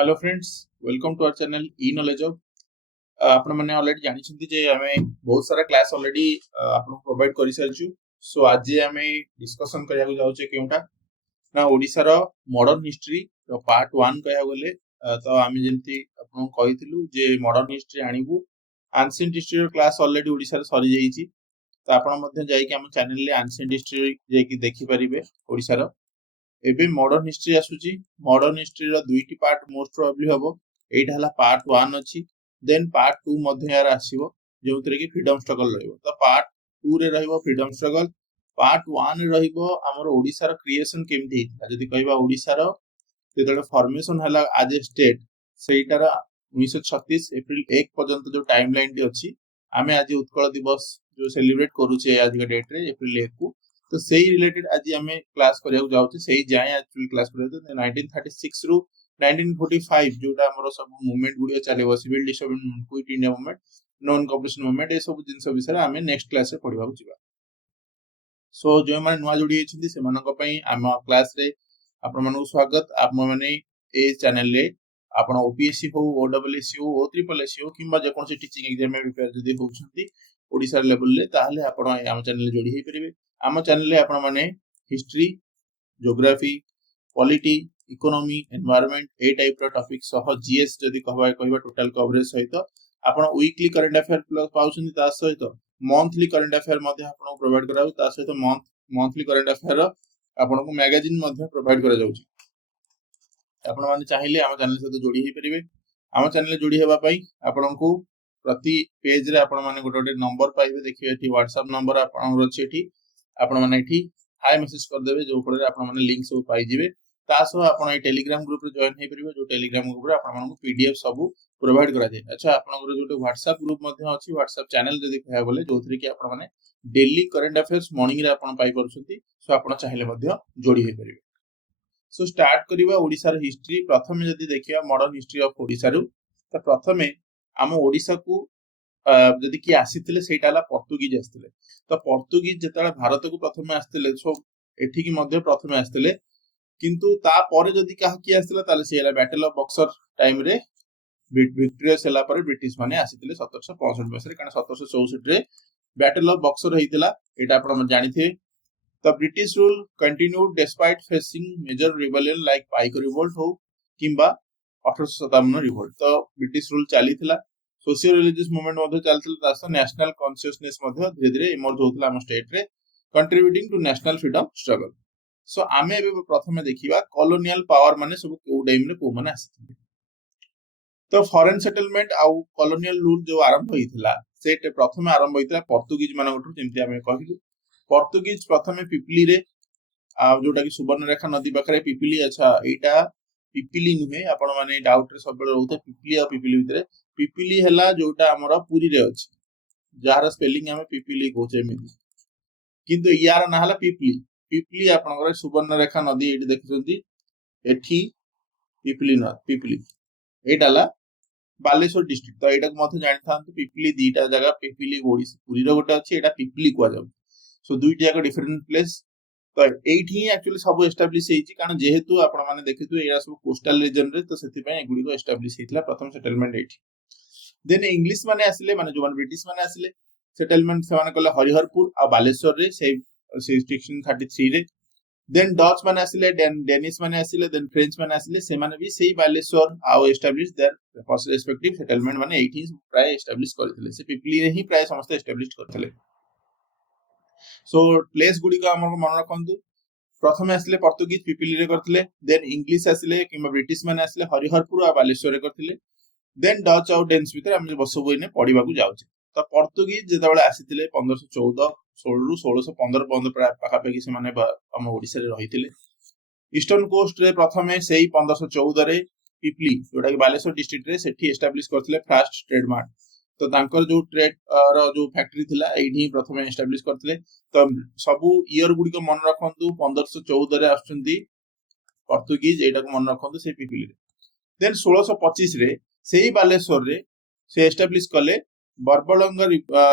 Hello friends, welcome to our channel e knowledge of. आपण माने already जानि छथि जे हमें बहुत सारा क्लास ऑलरेडी आपन प्रोवाइड करि सारछु। सो आज हमें डिस्कशन करिया को जाउछे केउटा ना ओडिसा रो मॉडर्न हिस्ट्री रो पार्ट 1 कहया गले। तो आमे जेंति आपन कहिथिलु जे मॉडर्न हिस्ट्री आनिबु। एंशिएंट हिस्ट्री रो क्लास ऑलरेडी ओडिसा रे सरी जाईची। तो आपण मध्ये जाई कि हम चैनल ले एंशिएंट हिस्ट्री जे कि देखि परिबे ओडिसा रो। एबे मॉडर्न हिस्ट्री आसुची। मॉडर्न हिस्ट्री रो दुईटी पार्ट मोस्ट प्रोबेबली हबो। एटा हला पार्ट 1 अछि, देन पार्ट 2 मध्ये यार आसीबो जोंतरे कि फ्रीडम स्ट्रगल रहइबो। तो पार्ट 2 रे रहइबो फ्रीडम स्ट्रगल, पार्ट 1 रे रहइबो हमर ओडिसा रो क्रिएशन केमथि हितला। जदि कहबा ओडिसा रो जेतले फॉर्मेशन हला आज ए स्टेट सेइटार 1936 अप्रैल 1 पर्यंत जो टाइमलाइन टी अछि, आमे आज उत्कल दिवस जो सेलिब्रेट करूचे आज के डेट रे अप्रैल 1 को। तो सेही रिलेटेड आज हमें क्लास करिया जाउचे। सेही जाय एक्चुअली क्लास करिया तो 1936 रु 1945 जोटा हमरो सब मूवमेंट गुडिया चलेबो, civil disobedient, quit India movement, non cooperation movement, ए सब जिंस विषय हमें नेक्स्ट क्लास रे पढिबा जिबा। सो जो माने नुवा जोडी छिंदी से मानक पई हम क्लास रे आपण मानको स्वागत। आप माने ए चैनल रे आपण ओपीएससी हो, ओडब्ल्यूएससी हो, ओ ट्रिपल एससी हो किबा जे कोनसे टीचिंग एग्जाम में प्रिपेयर जदी होउछंती ओडिसा लेवल ले, ताहले आपण हम चैनल रे जोडी हे परिबे। हम चैनल रे आपण माने history, geography, polity, economy, environment ए टाइप रो टॉपिक सह जीएस जदी कहबा टोटल कवरेज सहित आपण वीकली करंट अफेयर प्लस पाउछंती, ता सहित मंथली करंट अफेयर मध्ये आपण प्रोवाइड कराउ, ता सहित मंथली करंट अफेयर आपण को मैगजीन मध्ये प्रोवाइड करा जाउची। आपण माने चाहिले हम चैनल से जोडी हे परिबे। हम चैनल जोडी हेबा पई आपण को प्रति पेज रे आपण माने गोटे नंबर पाइबे, देखिए एठी व्हाट्सएप नंबर आपण अछि। एठी आपण माने एठी हाय मैसेज कर देबे, जो ऊपर आपण माने लिंक सब पाई जिवे। तासो आपण ए टेलीग्राम ग्रुप रे जॉइन हे परिबे, जो टेलीग्राम ग्रुप रे आपण मानको पीडीएफ सब प्रोवाइड करा जाय। अच्छा, आपण जो व्हाट्सएप ग्रुप मध्ये अछि, व्हाट्सएप चैनल जदी कहया बोले जोथरे कि आपण माने डेली करंट अफेयर्स मॉर्निंग रे आपण पाई परछंती। सो आपण चाहिले मध्ये जोडी हे परिबे। सो स्टार्ट करिबा ओडिसा रे हिस्ट्री। प्रथमे जदी देखिया मॉडर्न हिस्ट्री ऑफ ओडिसा रु, त प्रथमे हम ओडिसा को जदि कि आसीथिले सेटा हला पोर्तुगीज आसीथिले। तो पोर्तुगीज जेताले भारत को प्रथमे आसीथिले, सो एठी कि मध्ये प्रथमे आसीथिले, किंतु ता परे जदि कहा कि आसीथिले ताले से हला बैटल ऑफ बक्सर टाइम रे विक्टोरियस हला परे ब्रिटिश माने आसीथिले 1765 मसरे, कारण 1764 रे बैटल ऑफ बक्सर हेतिला। एटा आपण जानिथे। The British rule continued despite facing major rebellion like Pike revolt हो किंबा 1857 रिवोल्ट। तो ब्रिटिश रूल चली थिला, सोशियो रिलीजियस मूवमेंट मध्ये चलथिला, तास नेशनल कॉन्शियसनेस मध्ये धीरे धीरे इमर्ज होतला हम स्टेट रे, contributing to national freedom struggle. So आमे एबे प्रथमे देखिबा कॉलोनियल पावर माने सब को टाइम रे को माने आसीथिले। तो फॉरेन सेटलमेंट आउ कॉलोनियल रूल जो आरंभ होइथिला, सेट प्रथमे आरंभ होइथिला पोर्तुगीज मानकठु। जेंति आमे कहिलु, पोर्तुगीज प्रथमे पिपली रे जोटा कि सुवर्णरेखा नदी पाखरे पिपिली। अच्छा, एटा पिपिली नुहे, आपण माने डाउट रे सब रहउते पिपिली आ पिपिली भितरे। पिपिली हला जोटा हमर पुरी रे अछि, जार स्पेलिंग हमें पिपिली कहउचे में, किंतु यार ना हला पिपली। पिपली आपनकर सुवर्णरेखा नदी एठी देखुछंती, एठी पिपली न पिपली एटा हला बालेश्वर डिस्ट्रिक्ट। तो एटा मथे जानि थांतु पिपली दीटा जगह, पिपली ओडिसा पुरी रे गोटे अछि, एटा पिपली को जाउ। सो दुईटा जगह डिफरेंट प्लेस। तो एठी ही एक्चुअली सब एस्टैब्लिश हेची, कारण जेहेतु आपण माने देखितु एरा सब कोस्टल रीजन रे, तो सेति पय एगुडी को एस्टैब्लिश हेतला प्रथम सेटलमेंट एठी। देन इंग्लिश माने आसिले, माने जो ब्रिटिश माने आसिले सेटलमेंट से माने कले हरिहरपुर आ बालेश्वर रे, से 1633 रे। देन डच माने आसिले, डेनिश माने आसिले, देन फ्रेंच माने आसिले, से माने भी सेही बालेश्वर आ establish their first respective settlement माने एठी प्राय एस्टैब्लिश करथिले। से पिपली रे ही प्राय समस्त एस्टैब्लिश करथिले। सो प्लेस गुडी को हमर मन रखंतु। प्रथमे आसिले पोर्तुगीज पिपिली रे करथिले, देन इंग्लिश आसिले किबा ब्रिटिश माने आसिले हरिहरपुर आ बालेश्वर रे करथिले, देन डच और डेन्स भीतर हम बसबो इने पढिबा को जाउचे। तो पोर्तुगीज जेताबेले आसीथिले 1514 16 रु 1615 पर्यंत प्राय पाखापाखि से माने हम ओडिसा रे रहिथिले। ईस्टर्न कोस्ट रे प्रथमे सेही 1514 रे पिपली जोटा कि बालेश्वर डिस्ट्रिक्ट रे सेठी एस्टैब्लिश करथिले फर्स्ट ट्रेड मार्ट। तो तांकर जो ट्रेड रो जो फैक्ट्री थिला एठी प्रथमे एस्टैब्लिश करथिले। तो सबु ईयर गुडी को मन रखंतु, 1514 रे आछंती पोर्तुगीज, एटा को मन रखंतु से पिपली रे। देन 1625 रे सेही बालेश्वर रे से एस्टैब्लिश कले बरबलंग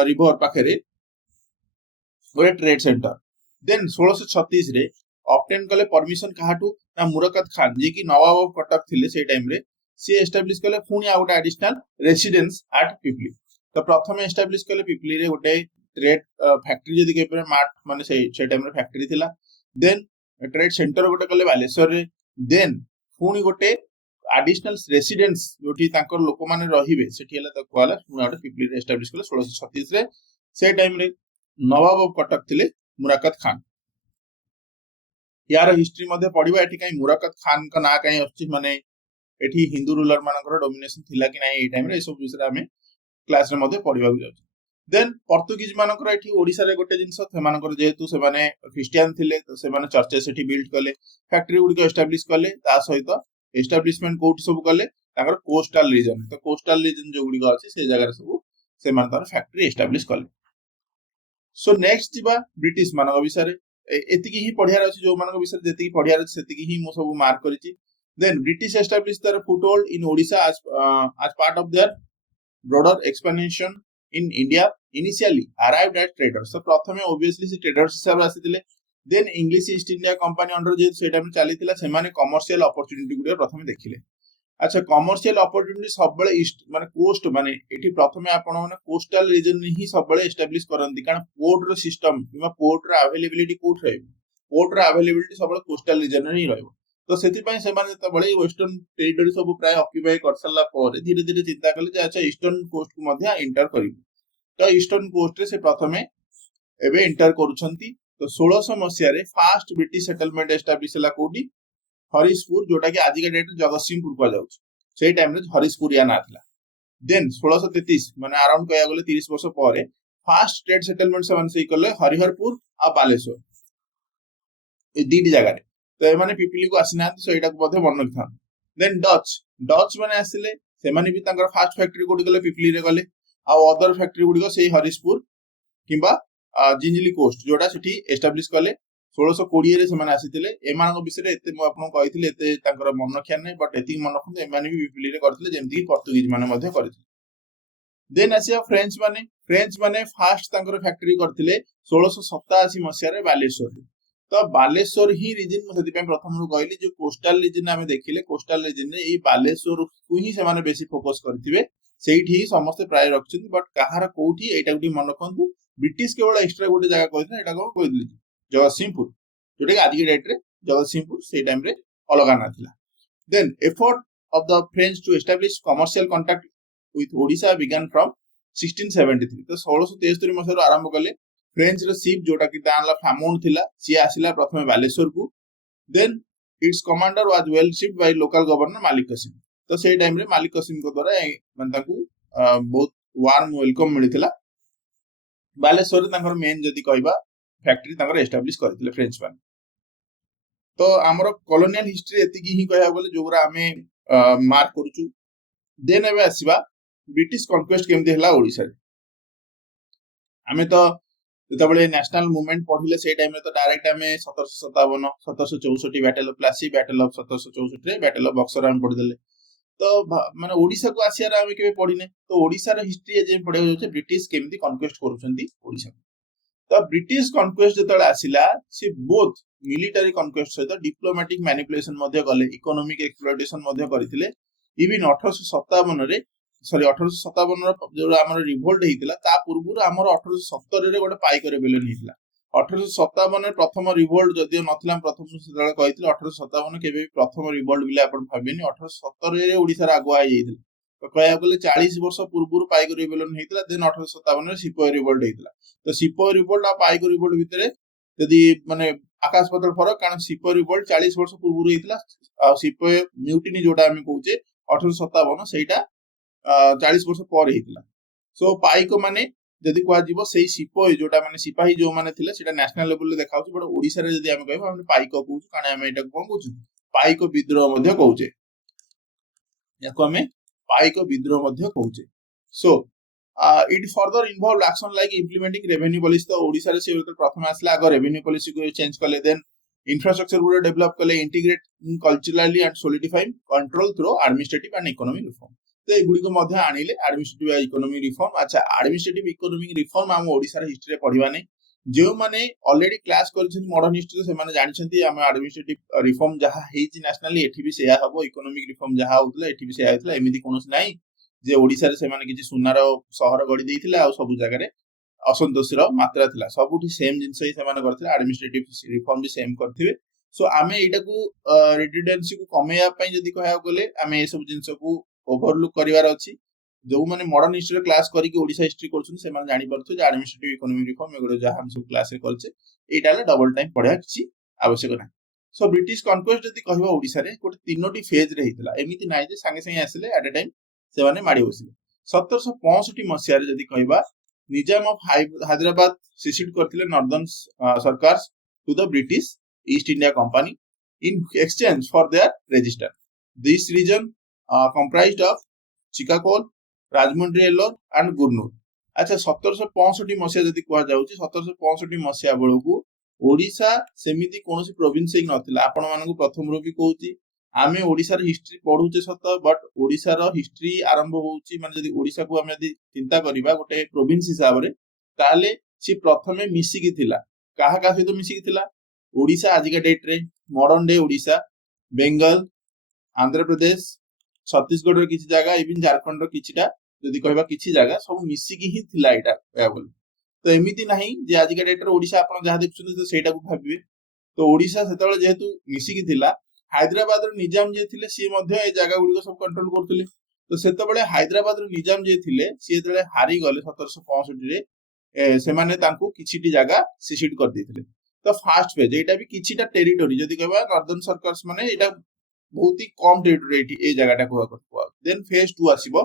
रिवर पाखरे गोटे ट्रेड सेंटर। देन 1636 रे ऑब्टेन कले परमिशन काहाटू ना मुरकत खान, जे कि नवाब ऑफ कटक थिले से टाइम रे, सी एस्टाब्लिश कले पुणी आ गोटे एडिशनल रेसिडेंस एट पिपली। तो प्रथम एस्टाब्लिश कले पिपली रे गोटे ट्रेड फैक्ट्री जदी के मार्ट माने से टाइम रे फैक्ट्री थिला। देन ट्रेड सेंटर गोटे कले बालेश्वर रे। देन पुणी गोटे एडिशनल रेसिडेंस जोटी तांकर लोक माने रहिबे सेठी हला त कोला पुणी गोटे पिपली रे एस्टाब्लिश कले 1636 रे। से टाइम रे नवाब ऑफ कटक थिले मुराकत खान। यार हिस्ट्री मध्ये पढिबा एठी काई मुराकत खान का ना काई अछि माने एठी हिंदू रूलर मानकर डोमिनेशन थिला कि नाही ए टाइम रे ए सब विषय आमे क्लास रे मध्ये पढिबा जाउ। देन पोर्तुगीज मानकर एठी ओडिसा रे गोटे जिंस से मानकर जेहेतु से माने क्रिश्चियन थिले तो से माने चर्चेस एठी बिल्ड कले फैक्ट्री गुडी को एस्टैब्लिश कले ता सहित एस्टैब्लिशमेंट कोड सब कले ताकर कोस्टल रीजन तो कोस्टल रीजन जो गुडी को अछि से जगह रे सब से मानकर फैक्ट्री एस्टैब्लिश कले। सो नेक्स्ट जिबा ब्रिटिश मानक विषय एतिकी ही पढियार अछि जो मानक विषय जेतिकी पढियार अछि सेतिकी ही मो सब मार्क करिछि। Then British establish their foothold in Odisha as part of their broader expansion in India initially arrived as traders। so प्रथमे obviously से traders हिसाब आसीतिले। Then English East India Company under जे से टाइम चलीतिला से माने कमर्शियल अपॉर्चुनिटी गुडे प्रथमे देखिले। अच्छा कमर्शियल अपॉर्चुनिटी सब बळे ईस्ट माने कोस्ट माने एठी प्रथमे आपण माने कोस्टल रीजन ही सब बळे एस्टैब्लिश करंती कारण पोर्ट रो सिस्टम किबा पोर्ट रो अवेलेबिलिटी कोठ रहइबो पोर्ट रो अवेलेबिलिटी सब बळे कोस्टल रीजन रे ही रहइबो। तो सेति पय से माने त बळे वेस्टर्न टेरिटरी सब प्राय ऑक्युपाई कर सल्ला पर धीरे धीरे चिंता कले जे अच्छा ईस्टर्न कोस्ट को मध्य एंटर करिबो। तो ईस्टर्न कोस्ट रे से प्रथमे एबे एंटर करूछंती। तो 1600 मसिया रे फर्स्ट ब्रिटिश सेटलमेंट एस्टैब्लिश हला कोडी हरिशपुर जोटा कि आज के डेट जगतसिंहपुर को जाउछ से टाइम रे हरिशपुर या ना थिला। देन 1633 माने अराउंड कया गेले 30 वर्ष परे फर्स्ट स्टेट सेटलमेंट से माने से कले हरिहरपुर आ बालेश्वर ए दीडी जगह रे। तो ए माने पिपली को आसिना तो एटा को मध्ये मन रखथान। देन डच माने आसिले से माने भी तांकर फर्स्ट फैक्ट्री कोडी गले पिपली रे गले आ अदर फैक्ट्री गुडी को से हरिशपुर किबा जिंजली कोस्ट जोटा सेठी एस्टैब्लिश कले 1620 रे समान आसीतिले। एमानक विषय एते म आपन कहिथिले एते तांकर मन रखिया नै बट एति मन रखन एमाने भी पिपली रे करथिले जेमति कि पोर्तुगीज माने मध्ये करथिले। देन आसिया फ्रेंच माने फर्स्ट तांकर फैक्ट्री करथिले 1687 मसिया रे बालेश्वर रे। तो बालेश्वर ही रीजन म सेति पे प्रथम रु कहली जो कोस्टल रीजन आमे देखिले कोस्टल रीजन रे ए बालेश्वर को ही से माने बेसी फोकस करथिबे सेठी समस्त प्राय रखछथि बट कहार कोठी एटा गुडी मन रखंतु ब्रिटिश केवल एक्स्ट्रा गोटे जगह कहथिले एटा को कहदिले जगतसिंहपुर जोटा कि आज की डेट रे जगतसिंहपुर से टाइम रे अलगा ना थिला। Then effort of the French to establish commercial contact with Odisha began from 1673। तो 1673 मसिया आरंभ कले फ्रेंच रे शिप जोटा कि दानला फामोन थिला सी आसिला प्रथमे बालेश्वर को। Then its commander was well shipped by local governor Malik Kasim. तो से टाइम रे मालिक कासिम को द्वारा मन ताकू बहुत वार्म वेलकम मिलिथिला। बालेश्वर रे तांकर मेन जदी कहबा फैक्ट्री तांकर एस्टैब्लिश करथिले फ्रेंच मान। तो हमर कॉलोनियल हिस्ट्री एतिकी ही कहया बोले जोगरा हमें मार्क करूछु। देन एबे आसीबा ब्रिटिश कॉन्क्वेस्ट केमते हला ओडिसा रे। हमें तो जतबेले नेशनल मूवमेंट पढिले से टाइम रे तो डायरेक्ट हमें 1757 1764 battle of Plassey battle of 1764 रे बैटल ऑफ बक्सर हम पढि देले। तो माने ओडिसा को आसिया रे हमें केबे पढिने। तो ओडिसा रे हिस्ट्री जे पढे होचे ब्रिटिश केमती कॉन्क्वेस्ट करूछंती ओडिसा। तो ब्रिटिश कॉन्क्वेस्ट जतबेले आसिला से बोथ मिलिटरी कॉन्क्वेस्ट सहित डिप्लोमेटिक मैनिपुलेशन मध्ये गले इकोनॉमिक एक्सप्लॉयटेशन मध्ये करथिले। इवन 1857 रे सॉरी 1857 रो जो हमर रिवोल्ट हेतिला ता पूर्वरु हमर 1870 रे गोटे पाइक रेबेलियन हेतिला। 1857 रे प्रथम रिवोल्ट जदियो नथला प्रथम सेतले कहिथिले 1857 केबे प्रथम रिवोल्ट बिले आपण भाबिनी 1870 रे ओडिसा रे आगुआ हेतिला। तो कहया बोले 40 वर्ष पूर्वरु पाइक रेबेलियन हेतिला। देन 1857 रे सिपोय रिवोल्ट हेतिला। तो सिपोय रिवोल्ट आ पाइक रिवोल्ट भितरे यदि माने आकाश पाताल फरक कारण सिपोय रिवोल्ट 40 वर्ष पूर्वरु हेतिला आ सिपोय म्यूटिनी जोटा हम कहूचे 1857 सेटा 40 वर्ष पर हेतिला। सो पाइक माने जदि कोआ जीवो सेही सिपोय जोटा माने सिपाही जो माने थिले सेटा नेशनल लेवल रे देखाउछ बट ओडिसा रे जदि हम कहबा हम पाइक कहूछ कारण हम एटा कोन कहूछ पाइक विद्रोह मध्ये कहूचे याको हम पाइक विद्रोह मध्ये कहूचे। So it further involve action like implementing revenue policy. तो ओडिसा रे से प्रथम आसला अगर रेवेन्यू पॉलिसी को चेंज करले देन इंफ्रास्ट्रक्चर गुड डेवलप करले integrate culturally and solidifying control through administrative and economic reform. तो एगुडी को मध्य आनिले एडमिनिस्ट्रेटिव इकोनॉमिक रिफॉर्म। अच्छा एडमिनिस्ट्रेटिव इकोनॉमिक रिफॉर्म हम ओडिसा रे हिस्ट्री रे पढिबा नै जो माने ऑलरेडी क्लास करछन मॉडर्न हिस्ट्री से माने जानिछंती हम एडमिनिस्ट्रेटिव रिफॉर्म जहा हेछि नेशनली एठी भी सेया हबो इकोनॉमिक रिफॉर्म जहा होतला एठी भी सेया होतला एमिति कोनोस नाही जे ओडिसा रे से माने किछि सुनार शहर गडी देइथिले आ सब जगह रे असंतोषर मात्रा थिला सबुठी सेम जिंस ही सेमाने करथिले एडमिनिस्ट्रेटिव रिफॉर्म भी सेम करथिबे सो आमे एटा को रिडंडेंसी को कमेया पई जदी कहया गले आमे ए सब जिंस को ओवरलुक करिवार अछि जो माने मॉडर्न हिस्ट्री क्लास करी के ओडिसा हिस्ट्री करछन से माने जानि परथु जे एडमिनिस्ट्रेटिव इकोनॉमिक रिफॉर्म एगुडो जहा हम सब क्लास रे करछे एटा ले डबल टाइम पढा किछि आवश्यक ना सो ब्रिटिश कन्क्वेस्ट जदी कहबा ओडिसा रे कोटे तीनोटी फेज रे हितला एमिति नाइ जे संगे संगे आसिले एट अ टाइम से माने माडी बसिले 1765 मसिया रे जदी कहबा निजाम ऑफ हैदराबाद सिसीड करथिले northern Circars to the British East India Company in exchange for their register this region comprised of Chicacole Rajahmundry Ellore and Guntur अच्छा 1765 मसिया जदी कुआ जाउची 1765 मसिया बेलू ओडिशा सेमिति कोनोसी प्रोविंस ही नथिला आपण मानकु प्रथम रो भी कहूची आमे ओडिसा रे हिस्ट्री पढुचे सत बट ओडिसा रो हिस्ट्री आरंभ होउची माने जदी ओडिसा को आमे जदी चिंता करिबा गोटे प्रोविंस हिसाब रे ताले सी प्रथमे मिसी की थिला काहा का सहित मिसी की थिला ओडिसा आज के डेट रे मॉडर्न डे ओडिसा बेंगल आंध्र प्रदेश छत्तीसगढ़ रो किछि जगह इवन झारखंड रो किछिटा जदी कहबा किछि जगह सब मिसी की ही थिला एटा बोल तो एमिति नाही जे आज के डेट रे ओडिसा आपण जहा देखछन तो सेटा को भाबिबे तो ओडिसा सेतले जेहेतु मिसी की थिला हैदराबाद रो निजाम जे थिले सी मध्ये ए जगह गुडी को सब कंट्रोल करथिले तो सेतबेले हैदराबाद रो निजाम जे थिले सी जेतले हारी गले 1765 रे से माने तांको किछिटी जगह सिसीड कर दिथिले तो फास्ट फेज एटा भी किछिटा टेरिटरी जदी कहबा नॉर्दर्न सर्कल्स माने एटा बहुत ही कम टेरिटरी एटी ए जगहटा को देन फेज 2 आसीबो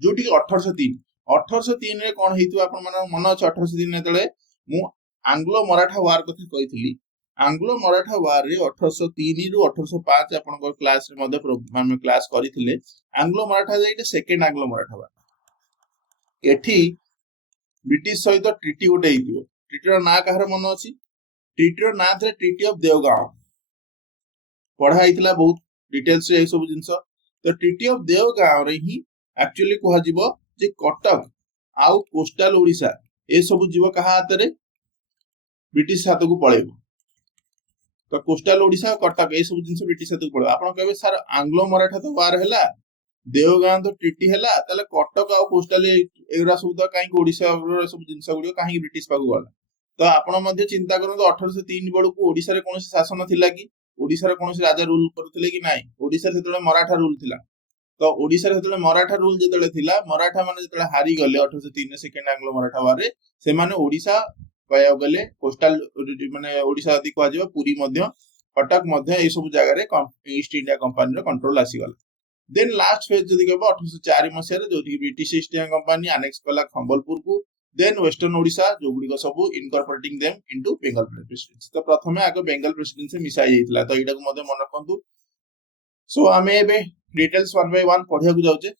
जोटी 1803 रे कोन हेतु आपण मन मन 1803 ने तळे मु आंग्लो मराठा वार कथि कहितली आंग्लो मराठा वार रे 1803 रु 1805 आपण को क्लास रे मध्ये हम क्लास करिथिले आंग्लो मराठा जे सेकंड आंग्लो मराठा वार एठी ब्रिटिश सहित ट्रीटी गोटे हेतिबो ट्रीटी रो ना कहर मन अछि ट्रीटी रो ना थे ट्रीटी ऑफ देवगांव पढा हेतिला बहुत डिटेल्स रे सब जिंस तो ट्रीटी ऑफ देवगांव रे ही एक्चुअली कहा जिवो जे कटक आउ कोस्टल ओडिसा ए सब जीव कहा हाथ रे ब्रिटिश हाथ को पळेबो तो कोस्टल ओडिसा कटक ए सब जिंस ब्रिटिश हाथ को पळेबो आपण कहबे सर आंग्लो मराठा तो वार हैला देवगांव तो ट्रीटी हैला तले कटक आउ कोस्टल एगरा सब तो काई ओडिसा रो सब जिंस गुडी काई ब्रिटिश पाकु गला तो आपण मध्ये चिंता करन 1803 बेलू को ओडिसा रे कोनोसी शासन थिला कि ओडिसा रे कोनोसी राजा रूल करथिले कि नाही ओडिसा रे सेतले मराठा रूल थिला तो ओडिसा रे सेतले मराठा रूल जेतले थिला मराठा माने जेतले हारी गले 1803 रे सेकंड आंग्लो मराठा वार रे से माने ओडिसा कहया गले कोस्टल माने ओडिसा आदि कहया जिवो पुरी मध्य कटक मध्य ए सब जगह रे ईस्ट इंडिया कंपनी रो कंट्रोल आसी गला देन लास्ट फेज जदी कहबो 1804 मसिया रे जोटी British East India Company annex कला खंबलपुर को देन वेस्टर्न ओडिसा जो गुडी को सब incorporating them into Bengal presidency तो प्रथमे आगे बेंगल प्रेसिडेंसी मिसाई जाइतला तो एटा को मध्ये मन रखंतु सो आमे एबे डिटेल्स वन बाय वन पढिया को जाउचे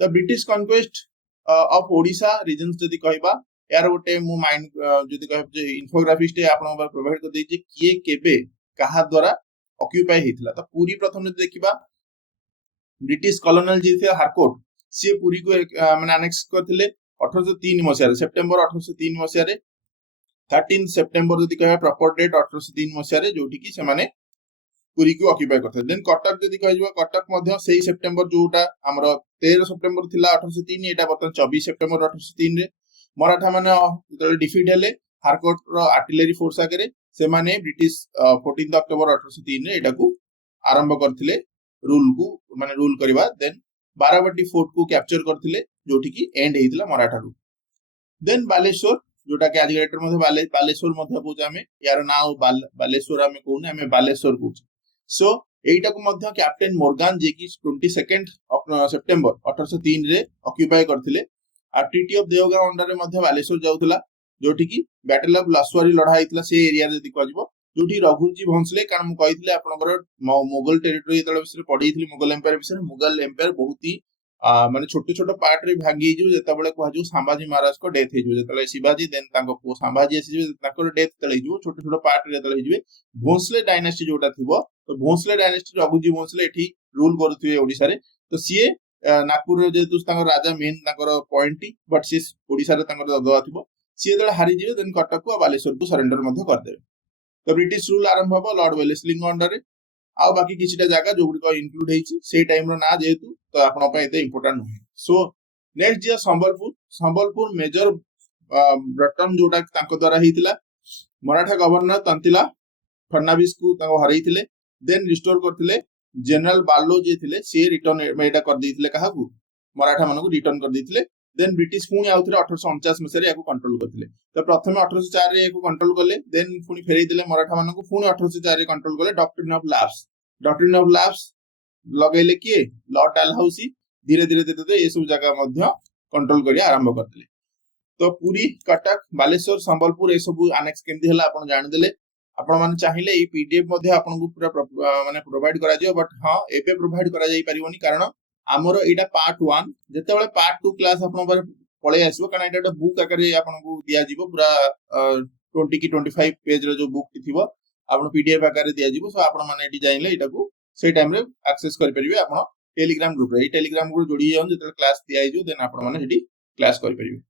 तो British conquest of Odisha reasons जदी कहबा यार गोटे मु माइंड जदी कहब जे इन्फोग्राफिस्ट आपन पर प्रोवाइड कर दै जे किए केबे कहा द्वारा ऑक्युपाई हेतला तो पूरी प्रथम जदी देखिबा ब्रिटिश कॉलोनियल जे थे हारकोट से पूरी को माने अनेक्स करथिले 1803 मसिया रे सेप्टेम्बर 1803 मसिया रे 13 सेप्टेम्बर जदी कहबा प्रॉपर डेट 1803 मसिया रे जोठी की से माने पुरी को ऑक्युपाई करथे देन कटक जदी कहजबा कटक मध्ये सेही सेप्टेम्बर जोटा हमरो 13 सेप्टेम्बर थिला 1803 एटा बर्तन 24 सेप्टेम्बर 1803 रे मराठा माने जतले डिफीट हेले हारकोट रो आर्टिलरी फोर्स आगरे से माने ब्रिटिश 14 अक्टोबर 1803 रे एटा को आरंभ करथिले रूल को माने रूल करबा देन बारावटी फोर्ट को कैप्चर करथिले जोठी की एंड हेतिला मराठा रूल देन बालेश्वर जोटा के आज डेट मध्ये बालेश्वर मध्ये कहू हमें यार नाउ बालेश्वर हमें कहूने हमें बालेश्वर कहू सो एटा को मध्ये कैप्टन मोर्गान जे की 22 सेप्टेम्बर 1803 रे ऑक्युपाई करथिले आ ट्रीटी ऑफ देवगांव अंडर रे मध्ये बालेश्वर जाउतला जोठी की बैटल ऑफ लसवारी लड़ा हेतिला से एरिया रे देखा जिवो जोठी रघुजी भोंसले कारण मु कहितले आपनकर मुगल टेरिटरी जेतले विषय पढीतली मुगल एम्पायर विषय मुगल एम्पायर बहुत ही माने छोटे छोटे पार्ट रे भांगी जो जेतबेले कहू जो संभाजी महाराज को डेथ हे जो जेतले शिवाजी देन तांको पो संभाजी आसी जो तांकर डेथ तळे जो छोटे छोटे पार्ट रे तळे हिजबे भोंसले डायनेस्टी जोटा थिबो तो भोंसले डायनेस्टी रघुजी भोंसले एठी रूल करथुए ओडिसा रे तो सीए नागपुर रे जेतु तांकर राजा मेन तांकर पॉइंट बट सी ओडिसा रे तांकर दवा थिबो सी जो हारी जीवे देन कटक को बालेश्वर को सरेंडर मध्य करदेवे। तो ब्रिटिश रूल आरंभ हम लॉर्ड वेलेस्ली अंडर आउ बाकी किछिटा जगह जो गुडिक इनक्लूड हेछि सेही टाइम रो ना जेतु तो आपन पय एते इंपोर्टेंट नुहे। सो नेक्स्ट जे संबलपुर मेजर ब्रटन जोटा तांको द्वारा हितला मराठा गवर्नर तंतिला फडणवीस को तांको हरैथिले देन रिस्टोर करथिले जनरल बार्लो जे थिले से रिटर्न एटा कर दैथिले काहाकू मराठा मानको रिटर्न कर दैथिले देन ब्रिटिश पुणी आउथरे 1849 मसरे याको कंट्रोल करथिले। तो प्रथमे 1804 रे याको कंट्रोल करले देन पुणी फेरै दिले मराठा मानको पुणी 1804 रे कंट्रोल करले डॉक्ट्रिन ऑफ लैप्स लगैले किए लॉर्ड डालहाउसी धीरे धीरे ये सब जगह मध्य कंट्रोल करिया आरंभ करथिले। तो पुरी कटक बालेश्वर संबलपुर ए सब अनेक्स केमदी हला आपण जानि देले। आपण माने चाहिले ई पीडीएफ मध्ये आपण को पूरा माने प्रोवाइड करा जियो बट हां एबे प्रोवाइड करा जाई परिवनी कारण हमरो एटा पार्ट 1 जते बेले पार्ट 2 क्लास आपण पर पळे आसीबो कारण एटा बुक आकारे आपण को दिया जिवो पूरा 20 की 25 पेज रो जो बुक थिबो आपण पीडीएफ आकारे दिया जिवो। सो आपण माने एटी जाइले एटा को सेही टाइम रे एक्सेस कर परिबे आपण टेलीग्राम ग्रुप रे। ई टेलीग्राम ग्रुप जोड़ी जाउन जते क्लास दिया हिजो देन आपण माने एटी क्लास कर परिबे।